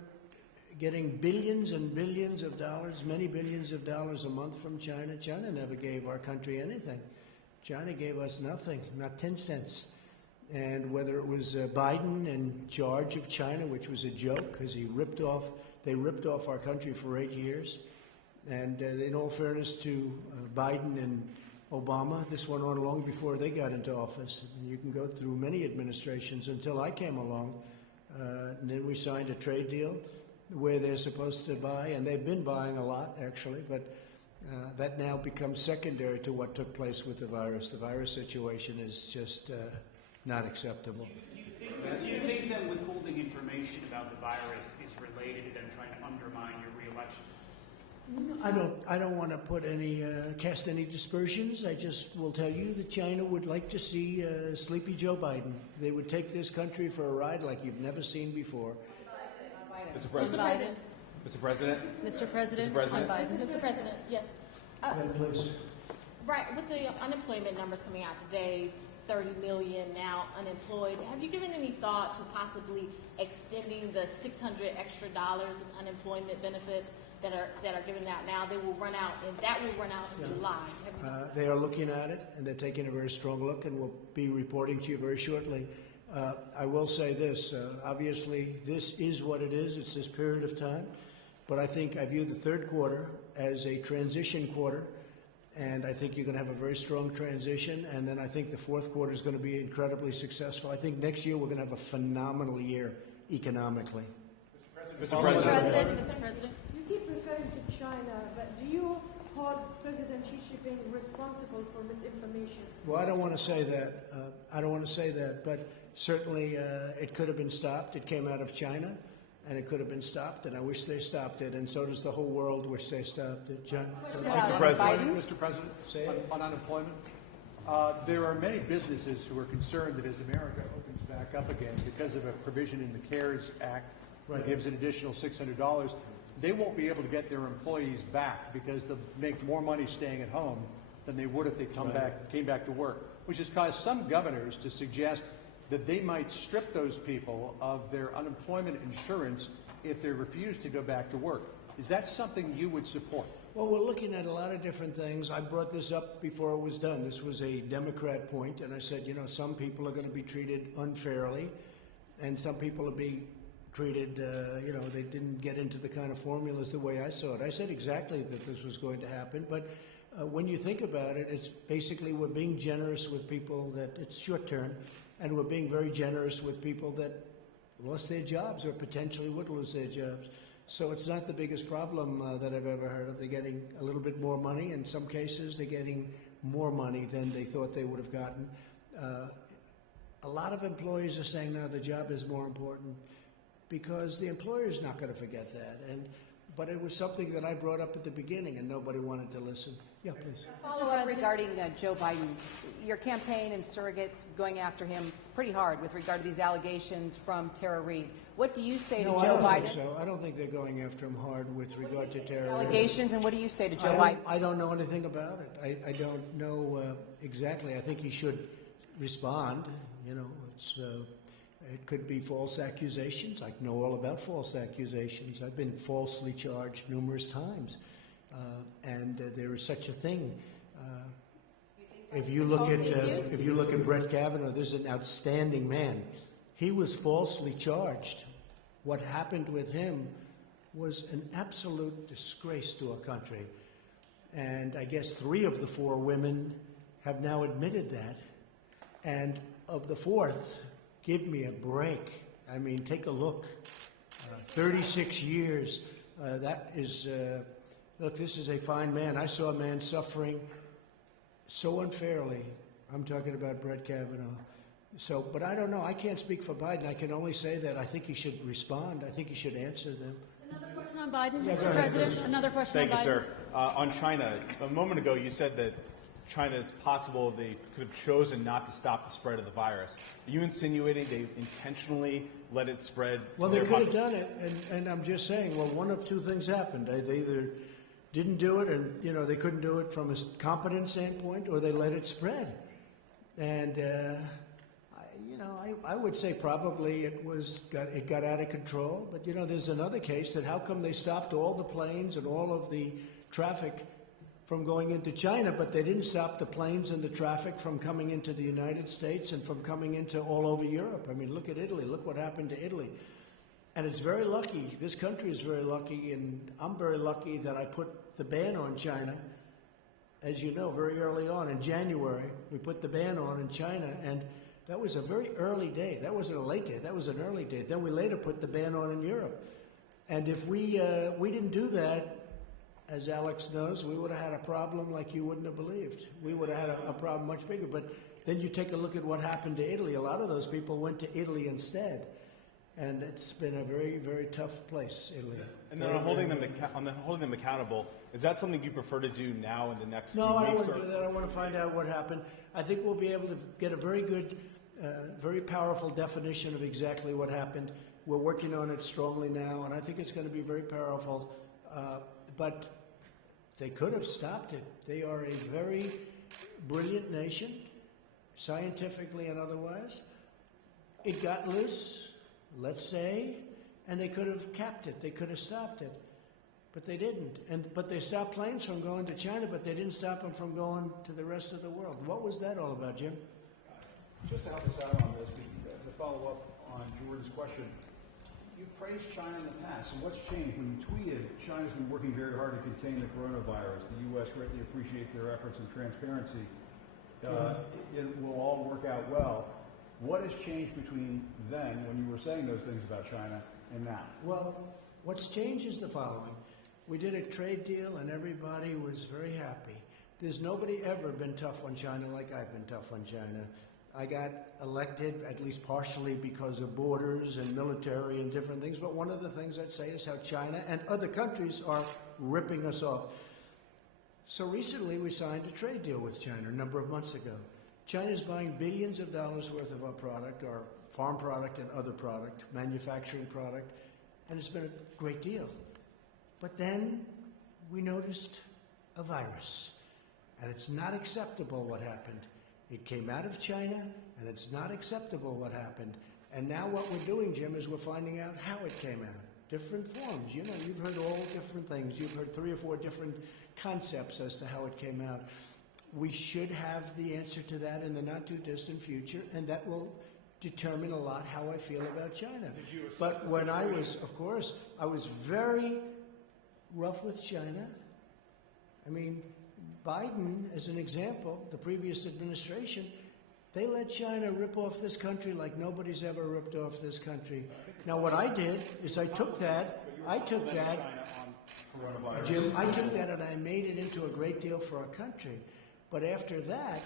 getting billions and billions of dollars, many billions of dollars a month from China. China never gave our country anything. China gave us nothing, not 10 cents. And whether it was Biden in charge of China, which was a joke because they ripped off our country for 8 years. And in all fairness to Biden and Obama, this went on long before they got into office. And you can go through many administrations until I came along. And then we signed a trade deal where they're supposed to buy, and they've been buying a lot, actually, but that now becomes secondary to what took place with the virus. The virus situation is just not acceptable. Do you think that withholding information about the virus is related to them trying to undermine your reelection? I don't want to cast any dispersions. I just will tell you that China would like to see sleepy Joe Biden. They would take this country for a ride like you've never seen before. Mr. President. Mr. President. Mr. President. Mr. President. Mr. President, yes. Please. Right, with the unemployment numbers coming out today, 30 million now unemployed, have you given any thought to possibly extending the $600 extra in unemployment benefits that are given out now? They will run out, and that will run out in July. They are looking at it, and they're taking a very strong look, and we'll be reporting to you very shortly. I will say this, obviously this is what it is, it's this period of time, but I think I view the third quarter as a transition quarter, and I think you're going to have a very strong transition, and then I think the fourth quarter is going to be incredibly successful. I think next year we're going to have a phenomenal year economically. Mr. President. Mr. President. You keep referring to China, but do you hold President Xi Jinping responsible for misinformation? Well, I don't want to say that. I don't want to say that, but certainly it could have been stopped. It came out of China, and it could have been stopped, and I wish they stopped it, and so does the whole world wish they stopped it. John? Mr. President, on unemployment, there are many businesses who are concerned that as America opens back up again, because of a provision in the CARES Act that gives an additional $600, they won't be able to get their employees back because they'll make more money staying at home than they would if they came back to work, which has caused some governors to suggest that they might strip those people of their unemployment insurance if they refuse to go back to work. Is that something you would support? Well, we're looking at a lot of different things. I brought this up before it was done. This was a Democrat point, and I said, you know, some people are going to be treated unfairly, and some people will be treated, you know, they didn't get into the kind of formulas the way I saw it. I said exactly that this was going to happen, but when you think about it, it's basically we're being generous with people that it's short term, and we're being very generous with people that lost their jobs or potentially would lose their jobs. So it's not the biggest problem that I've ever heard of. They're getting a little bit more money. In some cases, they're getting more money than they thought they would have gotten. A lot of employees are saying now the job is more important because the employer is not going to forget that. But it was something that I brought up at the beginning, and nobody wanted to listen. Yeah, please. Follow-up regarding Joe Biden. Your campaign and surrogates going after him pretty hard with regard to these allegations from Tara Reid. What do you say to Joe Biden? No, I don't think so. I don't think they're going after him hard with regard to Tara Reid. Allegations, and what do you say to Joe Biden? I don't know anything about it. I don't know exactly. I think he should respond. You know, it could be false accusations. I know all about false accusations. I've been falsely charged numerous times, and there is such a thing. If you look at Brett Kavanaugh, this is an outstanding man. He was falsely charged. What happened with him was an absolute disgrace to our country, and I guess 3 of the 4 women have now admitted that, and of the 4th. Give me a break. I mean, take a look. 36 years. That is, look, this is a fine man. I saw a man suffering so unfairly. I'm talking about Brett Kavanaugh. So, but I don't know. I can't speak for Biden. I can only say that I think he should respond. I think he should answer them. Another question on Biden, Yeah, Mr. President. Another question on Biden. Thank you, sir. On China, a moment ago you said that China, it's possible they could have chosen not to stop the spread of the virus. Are you insinuating they intentionally let it spread? Well, they could have done it, and I'm just saying, well, one of 2 things happened. They either didn't do it, and, you know, they couldn't do it from a competence standpoint, or they let it spread. And, I would say probably it got out of control. But, you know, there's another case that how come they stopped all the planes and all of the traffic from going into China, but they didn't stop the planes and the traffic from coming into the United States and from coming into all over Europe. I mean, look at Italy. Look what happened to Italy. And it's very lucky. This country is very lucky, and I'm very lucky that I put the ban on China. As you know, very early on in January, we put the ban on in China, and that was a very early date. That wasn't a late date. That was an early date. Then we later put the ban on in Europe. And if we didn't do that, as Alex knows, we would have had a problem like you wouldn't have believed. We would have had a problem much bigger. But then you take a look at what happened to Italy. A lot of those people went to Italy instead. And it's been a very, very tough place, Italy. And then on holding them accountable, is that something you prefer to do now in the next few weeks? No, I don't want to do that. I want to find out what happened. I think we'll be able to get a very good, very powerful definition of exactly what happened. We're working on it strongly now, and I think it's going to be very powerful. But they could have stopped it. They are a very brilliant nation, scientifically and otherwise. It got loose, let's say, and they could have capped it. They could have stopped it, but they didn't. But they stopped planes from going to China, but they didn't stop them from going to the rest of the world. What was that all about, Jim? Just to help us out on this, to follow up on Jordan's question, you praised China in the past, and what's changed? When you tweeted, China's been working very hard to contain the coronavirus. The U.S. greatly appreciates their efforts and transparency. It will all work out well. What has changed between then, when you were saying those things about China, and now? Well, what's changed is the following. We did a trade deal and everybody was very happy. There's nobody ever been tough on China like I've been tough on China. I got elected, at least partially, because of borders and military and different things, but one of the things I'd say is how China and other countries are ripping us off. So recently we signed a trade deal with China a number of months ago. China's buying billions of dollars worth of our product, our farm product and other product, manufacturing product, and it's been a great deal. But then we noticed a virus, and it's not acceptable what happened. It came out of China, and it's not acceptable what happened. And now what we're doing, Jim, is we're finding out how it came out. Different forms. You know, you've heard all different things. You've heard 3 or 4 different concepts as to how it came out. We should have the answer to that in the not-too-distant future, and that will determine a lot how I feel about China. But when I was, of course, I was very rough with China. I mean, Biden, as an example, the previous administration, they let China rip off this country like nobody's ever ripped off this country. Now, what I did is Jim, I took that and I made it into a great deal for our country. But after that,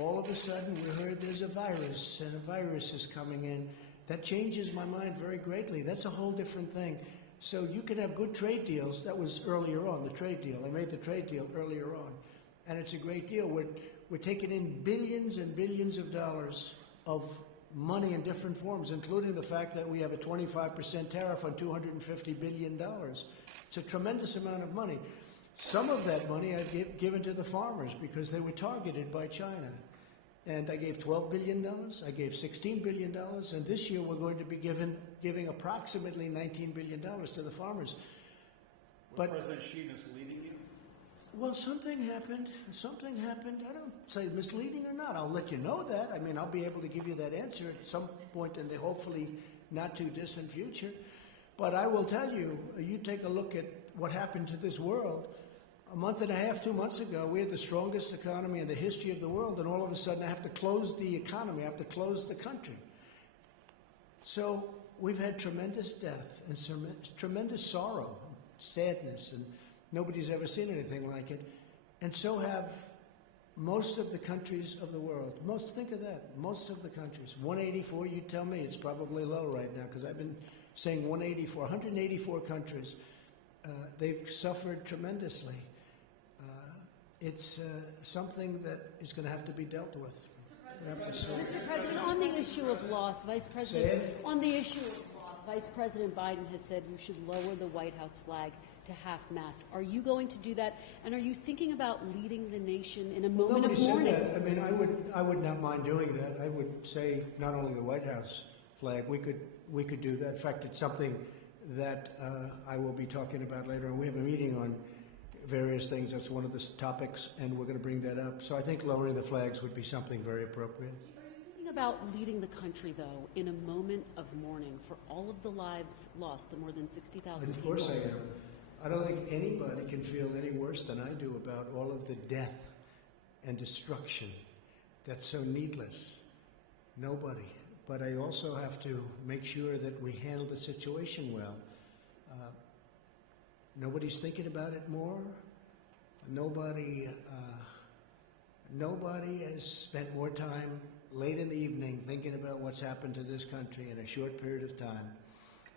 all of a sudden we heard there's a virus and a virus is coming in. That changes my mind very greatly. That's a whole different thing. So you can have good trade deals. That was earlier on, the trade deal. I made the trade deal earlier on. And it's a great deal. We're taking in billions and billions of dollars of money in different forms, including the fact that we have a 25% tariff on $250 billion. It's a tremendous amount of money. Some of that money I've given to the farmers because they were targeted by China. And I gave $12 billion, I gave $16 billion, and this year we're going to be giving approximately $19 billion to the farmers. Was President Xi misleading you? Well, something happened. I don't say misleading or not. I'll let you know that. I mean, I'll be able to give you that answer at some point in the hopefully not too distant future. But I will tell you, you take a look at what happened to this world. A month and a half, 2 months ago, we had the strongest economy in the history of the world, and all of a sudden I have to close the economy, I have to close the country. So we've had tremendous death and tremendous sorrow, sadness, and nobody's ever seen anything like it. And so have most of the countries of the world. Think of that, most of the countries. 184, you tell me, it's probably low right now, because I've been saying 184 countries. They've suffered tremendously. It's something that is going to have to be dealt with. Mr. President, on the issue of loss, Vice President Biden has said you should lower the White House flag to half-mast. Are you going to do that? And are you thinking about leading the nation in a moment of mourning? Said that. I mean, I would not mind doing that. I would say not only the White House flag, we could do that. In fact, it's something that I will be talking about later. We have a meeting on various things. That's one of the topics, and we're going to bring that up. So I think lowering the flags would be something very appropriate. Are you thinking about leading the country, though, in a moment of mourning for all of the lives lost, the more than 60,000 people? Of course I am. I don't think anybody can feel any worse than I do about all of the death and destruction that's so needless. Nobody. But I also have to make sure that we handle the situation well. Nobody's thinking about it more. Nobody has spent more time late in the evening thinking about what's happened to this country in a short period of time.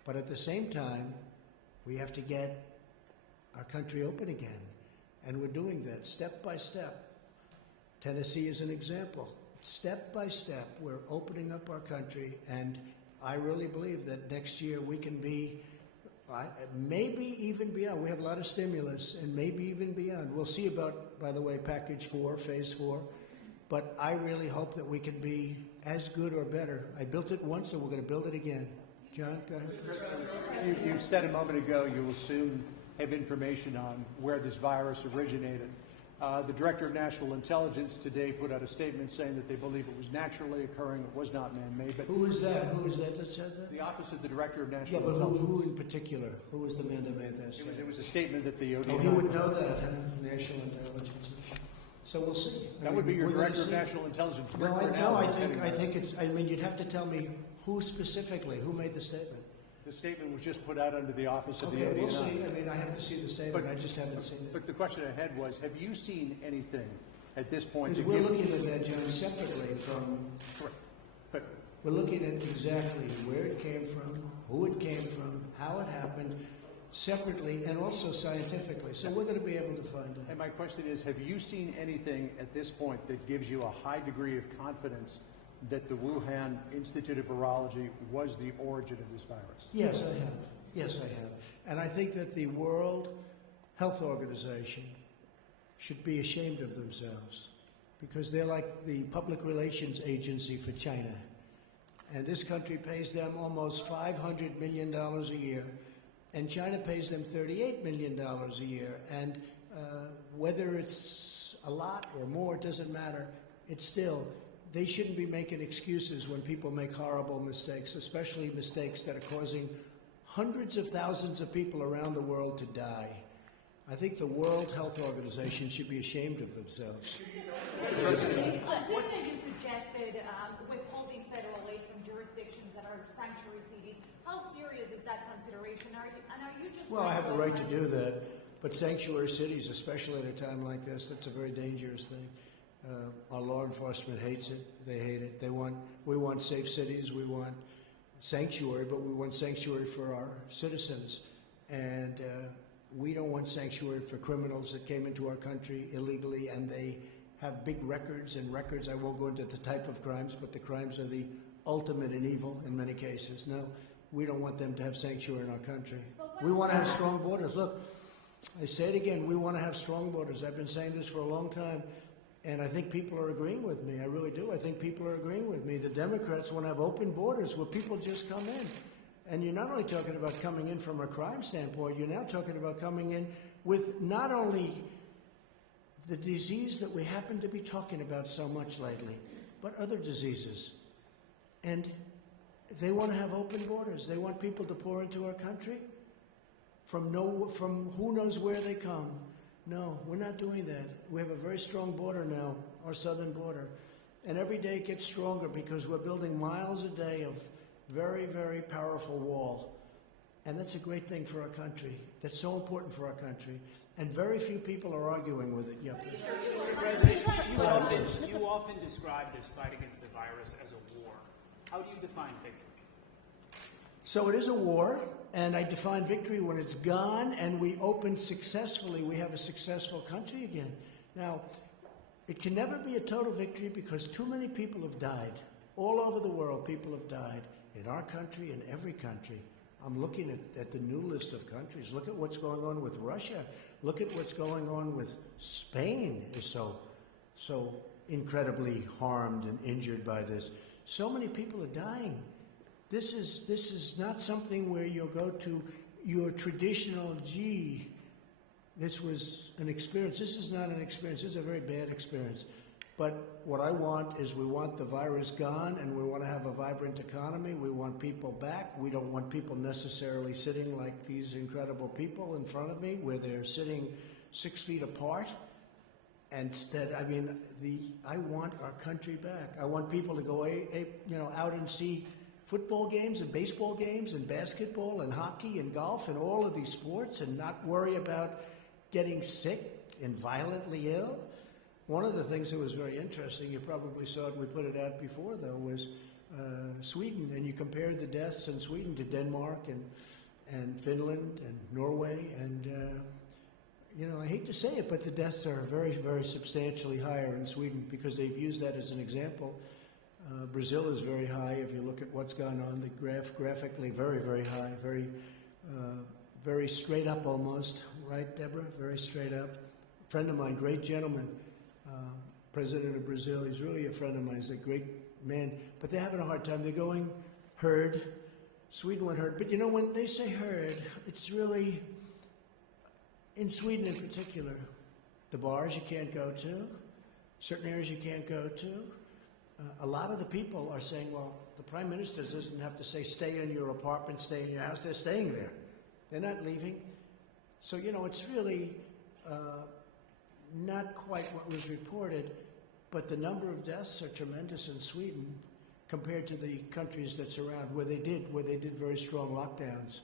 But at the same time, we have to get our country open again. And we're doing that step by step. Tennessee is an example. Step by step, we're opening up our country, and I really believe that next year we can be, maybe even beyond. We have a lot of stimulus, and maybe even beyond. We'll see about, by the way, Package 4, Phase 4, but I really hope that we can be as good or better. I built it once, and we're going to build it again. John, go ahead. You said a moment ago you will soon have information on where this virus originated. The Director of National Intelligence today put out a statement saying that they believe it was naturally occurring, it was not man-made. But who is that? Who is that that said that? The Office of the Director of National Intelligence. Intelligence. Who in particular? Who was the man that made that statement? It was a statement that the ODNI... Oh, he would know that, huh? National Intelligence. So we'll see. That would be your Director of National Intelligence. No, I think it's... I mean, you'd have to tell me who specifically, who made the statement. The statement was just put out under the office of the Okay, ODNI. we'll see. I mean, I have to see the statement. I just haven't seen it. But the question I had was, have you seen anything at this point? Because we're looking at that, John, separately from. Correct. But We're looking at exactly where it came from, who it came from, how it happened, separately and also scientifically. So we're going to be able to find out. and my question is, have you seen anything at this point that gives you a high degree of confidence that the Wuhan Institute of Virology was the origin of this virus? Yes, I have. Yes, I have. And I think that the World Health Organization should be ashamed of themselves because they're like the public relations agency for China. And this country pays them almost $500 million a year, and China pays them $38 million a year. And whether it's a lot or more, it doesn't matter. It's still, they shouldn't be making excuses when people make horrible mistakes, especially mistakes that are causing hundreds of thousands of people around the world to die. I think the World Health Organization should be ashamed of themselves. Tuesday you suggested withholding federal aid from jurisdictions that are sanctuary cities. How serious is that consideration? Are you just... Well, I have the right to do that, but sanctuary cities, especially at a time like this, that's a very dangerous thing. Our law enforcement hates it. They hate it. We want safe cities. We want sanctuary, but we want sanctuary for our citizens. And we don't want sanctuary for criminals that came into our country illegally, and they have big records and records. I won't go into the type of crimes, but the crimes are the ultimate in evil in many cases. No, we don't want them to have sanctuary in our country. We want to have strong borders. Look, I say it again, we want to have strong borders. I've been saying this for a long time, and I think people are agreeing with me. I really do. I think people are agreeing with me. The Democrats want to have open borders where people just come in. And you're not only talking about coming in from a crime standpoint, you're now talking about coming in with not only the disease that we happen to be talking about so much lately, but other diseases. And they want to have open borders. They want people to pour into our country from who knows where they come. No, we're not doing that. We have a very strong border now, our southern border. And every day it gets stronger because we're building miles a day of very, very powerful wall. And that's a great thing for our country. That's so important for our country. And very few people are arguing with it. Yeah, please. Mr. President, you often describe this fight against the virus as a war. How do you define victory? So it is a war, and I define victory when it's gone and we open successfully. We have a successful country again. Now, it can never be a total victory because too many people have died. All over the world, people have died. In our country, in every country. I'm looking at the new list of countries. Look at what's going on with Russia. Look at what's going on with Spain is so incredibly harmed and injured by this. So many people are dying. This is not something where you'll go to your traditional, gee, this was an experience. This is not an experience. This is a very bad experience. But what I want is we want the virus gone, and we want to have a vibrant economy. We want people back. We don't want people necessarily sitting like these incredible people in front of me, where they're sitting 6 feet apart. Instead, I want our country back. I want people to go, out and see football games and baseball games and basketball and hockey and golf and all of these sports, and not worry about getting sick and violently ill. One of the things that was very interesting, you probably saw it, we put it out before though, was Sweden, and you compared the deaths in Sweden to Denmark and Finland and Norway, and I hate to say it, but the deaths are very, very substantially higher in Sweden because they've used that as an example. Brazil is very high if you look at what's gone on, the graphically very, very high, very straight up almost, right, Deborah? Very straight up. A friend of mine, great gentleman, president of Brazil, he's really a friend of mine, he's a great man, but they're having a hard time. They're going herd. Sweden went herd. But when they say herd, it's really, in Sweden in particular, the bars you can't go to, certain areas you can't go to. A lot of the people are saying, well, the prime minister doesn't have to say stay in your apartment, stay in your house. They're staying there. They're not leaving. So, it's really not quite what was reported, but the number of deaths are tremendous in Sweden compared to the countries that surround where they did very strong lockdowns.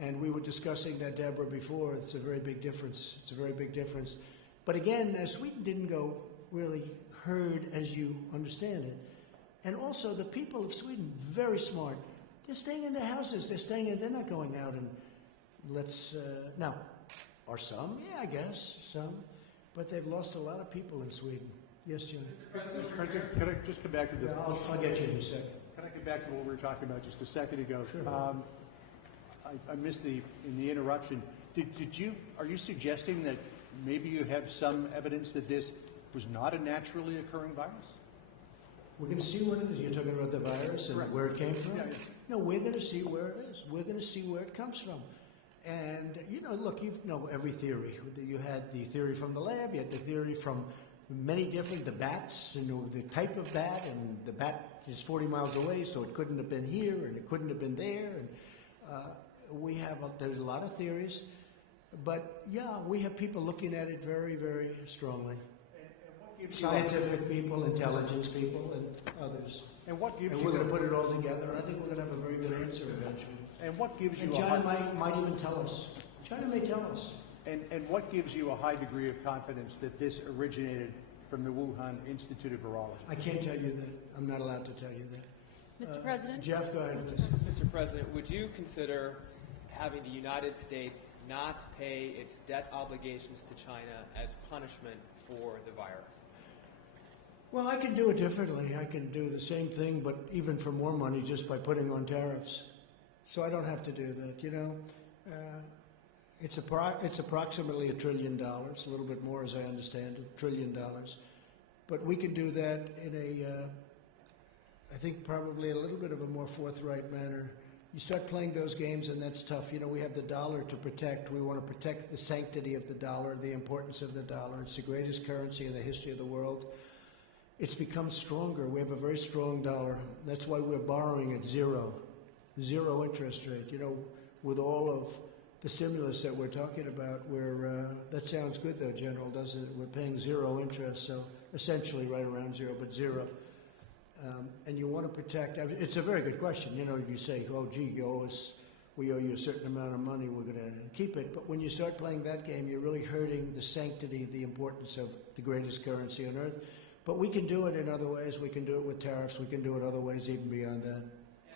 And we were discussing that, Deborah, before. It's a very big difference. It's a very big difference. But again, Sweden didn't go really herd as you understand it. And also the people of Sweden, very smart. They're staying in their houses. They're not going out and now, are some? Yeah, I guess, some. But they've lost a lot of people in Sweden. Yes, Jim? Mr. President, could I just come back to the... Yeah, I'll get you in a second. Can I get back to what we were talking about just a second ago? Sure. I missed in the interruption. Are you suggesting that maybe you have some evidence that this was not a naturally occurring virus? We're going to see what it is. You're talking about the virus and where it came from? Yeah. No, we're going to see where it is. We're going to see where it comes from. And, look, you know every theory. You had the theory from the lab. You had the theory from many different, the bats, the type of bat, and the bat is 40 miles away, so it couldn't have been here, and it couldn't have been there. And there's a lot of theories. But, yeah, we have people looking at it very, very strongly. Scientific people, intelligence people, and others. And what gives we're going to put it all together. I think we're going to have a very good answer eventually. And what gives you? And China might even tell us. China may tell us. And what gives you a high degree of confidence that this originated from the Wuhan Institute of Virology? I can't tell you that. I'm not allowed to tell you that. Mr. President? Jeff, go ahead. Mr. President, would you consider having the United States not pay its debt obligations to China as punishment for the virus? Well, I can do it differently. I can do the same thing, but even for more money, just by putting on tariffs. So I don't have to do that. It's approximately $1 trillion, a little bit more as I understand it, $1 trillion. But we can do that in I think probably a little bit of a more forthright manner. You start playing those games and that's tough. We have the dollar to protect. We want to protect the sanctity of the dollar, the importance of the dollar. It's the greatest currency in the history of the world. It's become stronger. We have a very strong dollar. That's why we're borrowing at zero interest rate. With all of the stimulus that we're talking about, that sounds good though, General, doesn't it? We're paying zero interest, so essentially right around zero, but zero. And you want to protect. It's a very good question. You say, oh, gee, we owe you a certain amount of money, we're going to keep it. But when you start playing that game, you're really hurting the sanctity, the importance of the greatest currency on earth. But we can do it in other ways. We can do it with tariffs. We can do it other ways even beyond that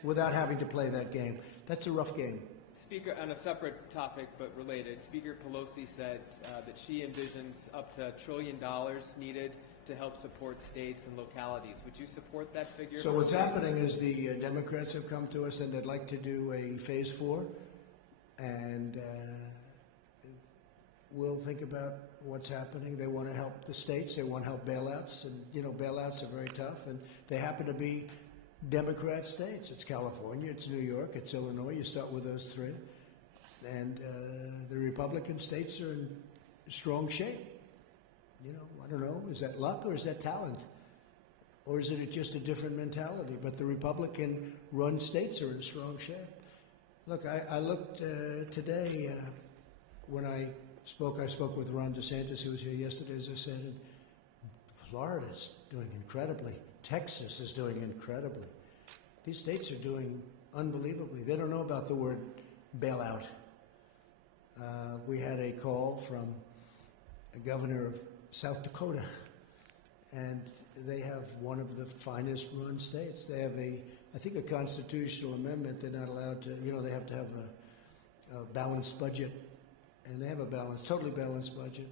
without having to play that game. That's a rough game. Speaker, on a separate topic but related, Speaker Pelosi said that she envisions up to $1 trillion needed to help support states and localities. Would you support that figure? So what's happening is the Democrats have come to us and they'd like to do a phase 4. And we'll think about what's happening. They want to help the states. They want to help bailouts. And, bailouts are very tough. And they happen to be Democrat states. It's California, it's New York, it's Illinois. You start with those three. And the Republican states are in strong shape. I don't know. Is that luck or is that talent? Or is it just a different mentality? But the Republican-run states are in strong shape. Look, I looked today when I spoke with Ron DeSantis, who was here yesterday, as I said, and Florida's doing incredibly. Texas is doing incredibly. These states are doing unbelievably. They don't know about the word bailout. We had a call from a governor of South Dakota, and they have one of the finest run states. They have I think a constitutional amendment. They're not allowed to, they have to have a balanced budget, and they have a totally balanced budget.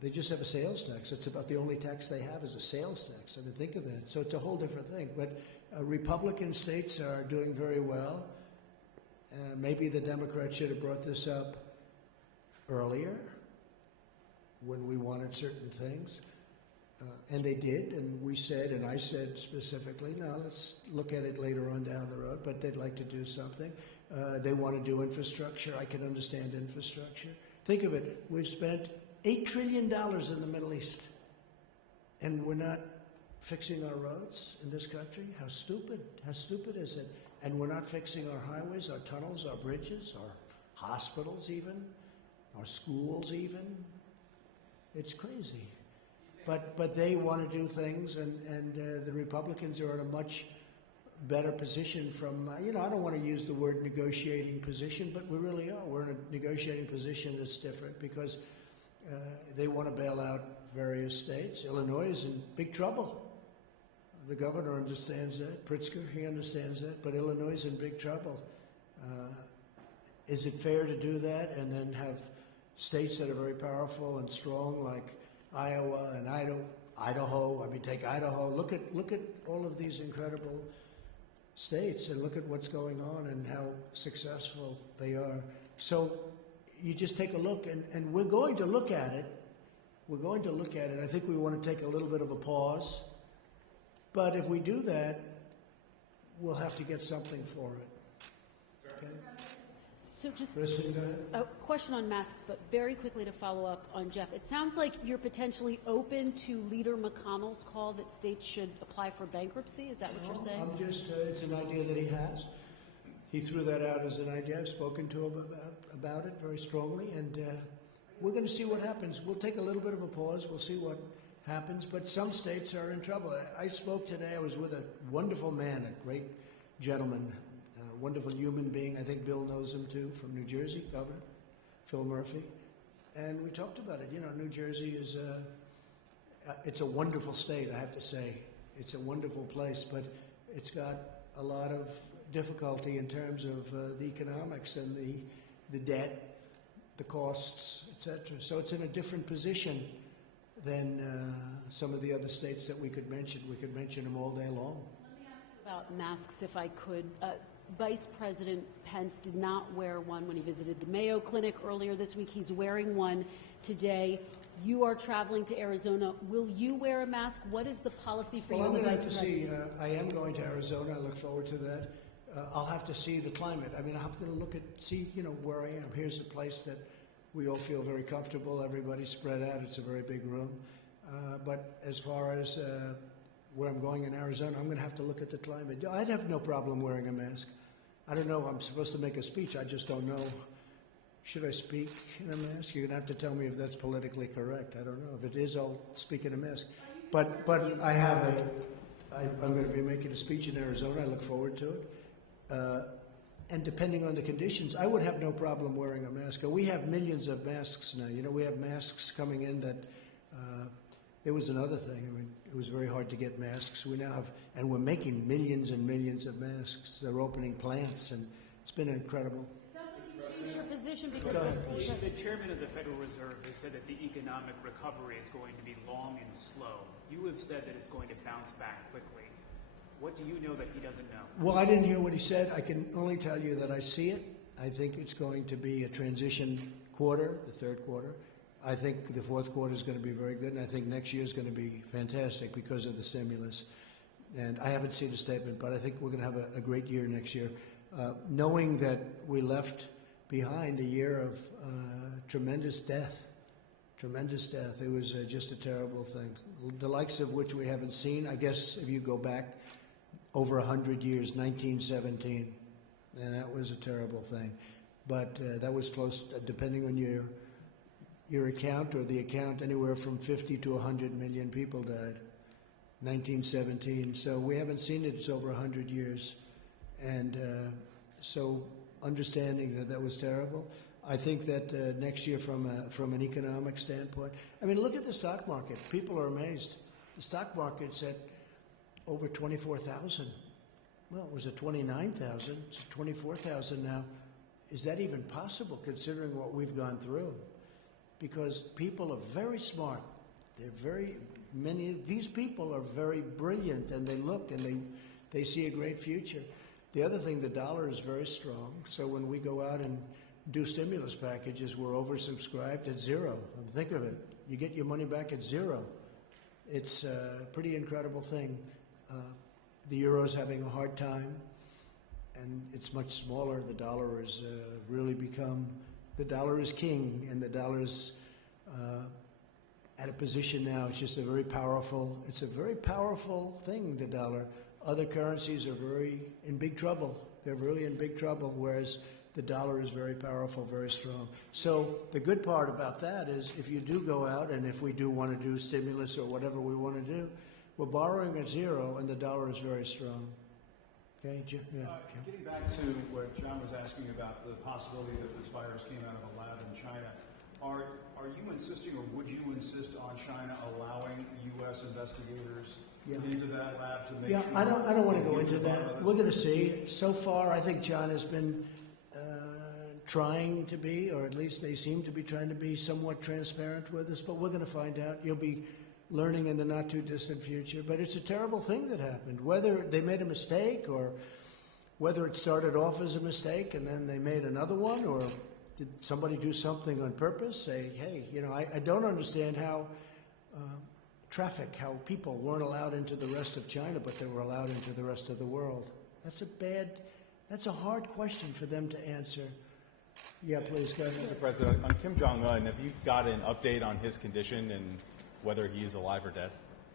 They just have a sales tax. That's about the only tax they have is a sales tax. I mean, think of that. So it's a whole different thing. But Republican states are doing very well. Maybe the Democrats should have brought this up earlier when we wanted certain things. And they did, and we said, and I said specifically, no, let's look at it later on down the road, but they'd like to do something. They want to do infrastructure. I can understand infrastructure. Think of it. We've spent $8 trillion in the Middle East, and we're not fixing our roads in this country? How stupid is it? And we're not fixing our highways, our tunnels, our bridges, our hospitals even, our schools even. It's crazy. But they want to do things, and the Republicans are at a much better position from, I don't want to use the word negotiating position, but we really are. We're in a negotiating position that's different because they want to bail out various states. Illinois is in big trouble. The governor understands that. Pritzker, he understands that. But Illinois is in big trouble. Is it fair to do that and then have states that are very powerful and strong like Iowa and Idaho? I mean, take Idaho. Look at all of these incredible states and look at what's going on and how successful they are. So you just take a look, and we're going to look at it. We're going to look at it. I think we want to take a little bit of a pause. But if we do that, we'll have to get something for it. Okay? So just Kristen, go ahead. a question on masks, but very quickly to follow up on Jeff. It sounds like you're potentially open to Leader McConnell's call that states should apply for bankruptcy. Is that what you're saying? I'm just, it's an idea that he has. He threw that out as an idea. I've spoken to him about it very strongly, and we're going to see what happens. We'll take a little bit of a pause. We'll see what happens, but some states are in trouble. I spoke today. I was with a wonderful man, a great gentleman, a wonderful human being. I think Bill knows him too, from New Jersey, Governor Phil Murphy. And we talked about it. New Jersey is it's a wonderful state, I have to say. It's a wonderful place, but it's got a lot of difficulty in terms of the economics and the debt, the costs, etc. So it's in a different position than some of the other states that we could mention. We could mention them all day long. Let me ask you about masks, if I could. Vice President Pence did not wear one when he visited the Mayo Clinic earlier this week. He's wearing one today. You are traveling to Arizona. Will you wear a mask? What is the policy for you? Well, I'm going to have to President? see. I am going to Arizona. I look forward to that. I'll have to see the climate. I mean, I'm going to look at, see, where I am. Here's a place that we all feel very comfortable. Everybody's spread out. It's a very big room. But as far as where I'm going in Arizona, I'm going to have to look at the climate. I'd have no problem wearing a mask. I don't know. I'm supposed to make a speech. I just don't know. Should I speak in a mask? You're going to have to tell me if that's politically correct. I don't know. If it is, I'll speak in a mask. But I'm going to be making a speech in Arizona. I look forward to it. And depending on the conditions, I would have no problem wearing a mask. We have millions of masks now. We have masks coming in that it was another thing. I mean, it was very hard to get masks. We now have, and we're making millions and millions of masks. They're opening plants, and it's been incredible. Change your position because Go ahead, The chairman of the Federal Reserve has said that the economic recovery is going to be long and slow. You have said that it's going to bounce back quickly. What do you know that he doesn't know? Well, I didn't hear what he said. I can only tell you that I see it. I think it's going to be a transition quarter, the third quarter. I think the fourth quarter is going to be very good, and I think next year is going to be fantastic because of the stimulus. And I haven't seen a statement, but I think we're going to have a great year next year. Knowing that we left behind a year of tremendous death. It was just a terrible thing, the likes of which we haven't seen. I guess if you go back over 100 years, 1917, and that was a terrible thing. But that was close, depending on your account or the account, anywhere from 50 to 100 million people died. 1917. So we haven't seen it. It's over 100 years. And so understanding that was terrible. I think that next year from an economic standpoint, I mean, look at the stock market. People are amazed. The stock market's at over 24,000. Well, it was at 29,000. It's 24,000 now. Is that even possible considering what we've gone through? Because people are very smart. These people are very brilliant, and they look and they see a great future. The other thing, the dollar is very strong. So when we go out and do stimulus packages, we're oversubscribed at zero. Think of it. You get your money back at zero. It's a pretty incredible thing. The euro's having a hard time, and it's much smaller. The dollar has really become, the dollar is king, and the dollar's at a position now. It's just it's a very powerful thing, the dollar. Other currencies are in big trouble. They're really in big trouble, whereas the dollar is very powerful, very strong. So the good part about that is if you do go out and if we do want to do stimulus or whatever we want to do, we're borrowing at zero and the dollar is very strong. Okay, Jim? Yeah. Jim? Getting back to what John was asking about the possibility that this virus came out of a lab in China, are you insisting, or would you insist on China allowing U.S. investigators into that lab to make sure? I don't want to go into that. We're going to see. So far, I think John has been trying to be, or at least they seem to be trying to be somewhat transparent with us, but we're going to find out. You'll be learning in the not too distant future. But it's a terrible thing that happened. Whether they made a mistake, or whether it started off as a mistake and then they made another one, or did somebody do something on purpose? Say, hey, I don't understand how how people weren't allowed into the rest of China, but they were allowed into the rest of the world. That's a hard question for them to answer. Yeah, please, go ahead. Mr. President, on Kim Jong-un, have you got an update on his condition and whether he is alive or dead?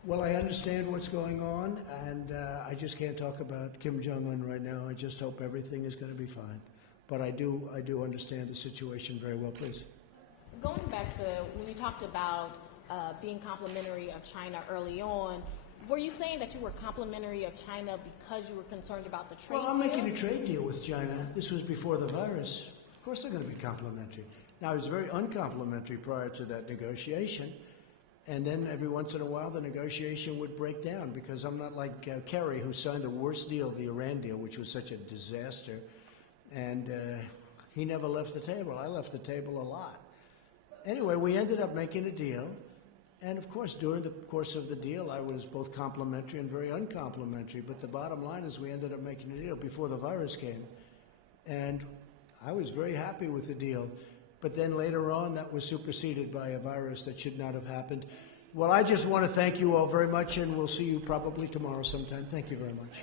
Well, I understand what's going on, and I just can't talk about Kim Jong-un right now. I just hope everything is going to be fine. But I do understand the situation very well. Please. Going back to when you talked about being complimentary of China early on, were you saying that you were complimentary of China because you were concerned about the trade Well, I'm deal? making a trade deal with China. This was before the virus. Of course they're going to be complimentary. Now, I was very uncomplimentary prior to that negotiation. And then every once in a while, the negotiation would break down because I'm not like Kerry, who signed the worst deal, the Iran deal, which was such a disaster. And he never left the table. I left the table a lot. Anyway, we ended up making a deal. And of course, during the course of the deal, I was both complimentary and very uncomplimentary. But the bottom line is we ended up making a deal before the virus came. And I was very happy with the deal. But then later on, that was superseded by a virus that should not have happened. Well, I just want to thank you all very much, and we'll see you probably tomorrow sometime. Thank you very much.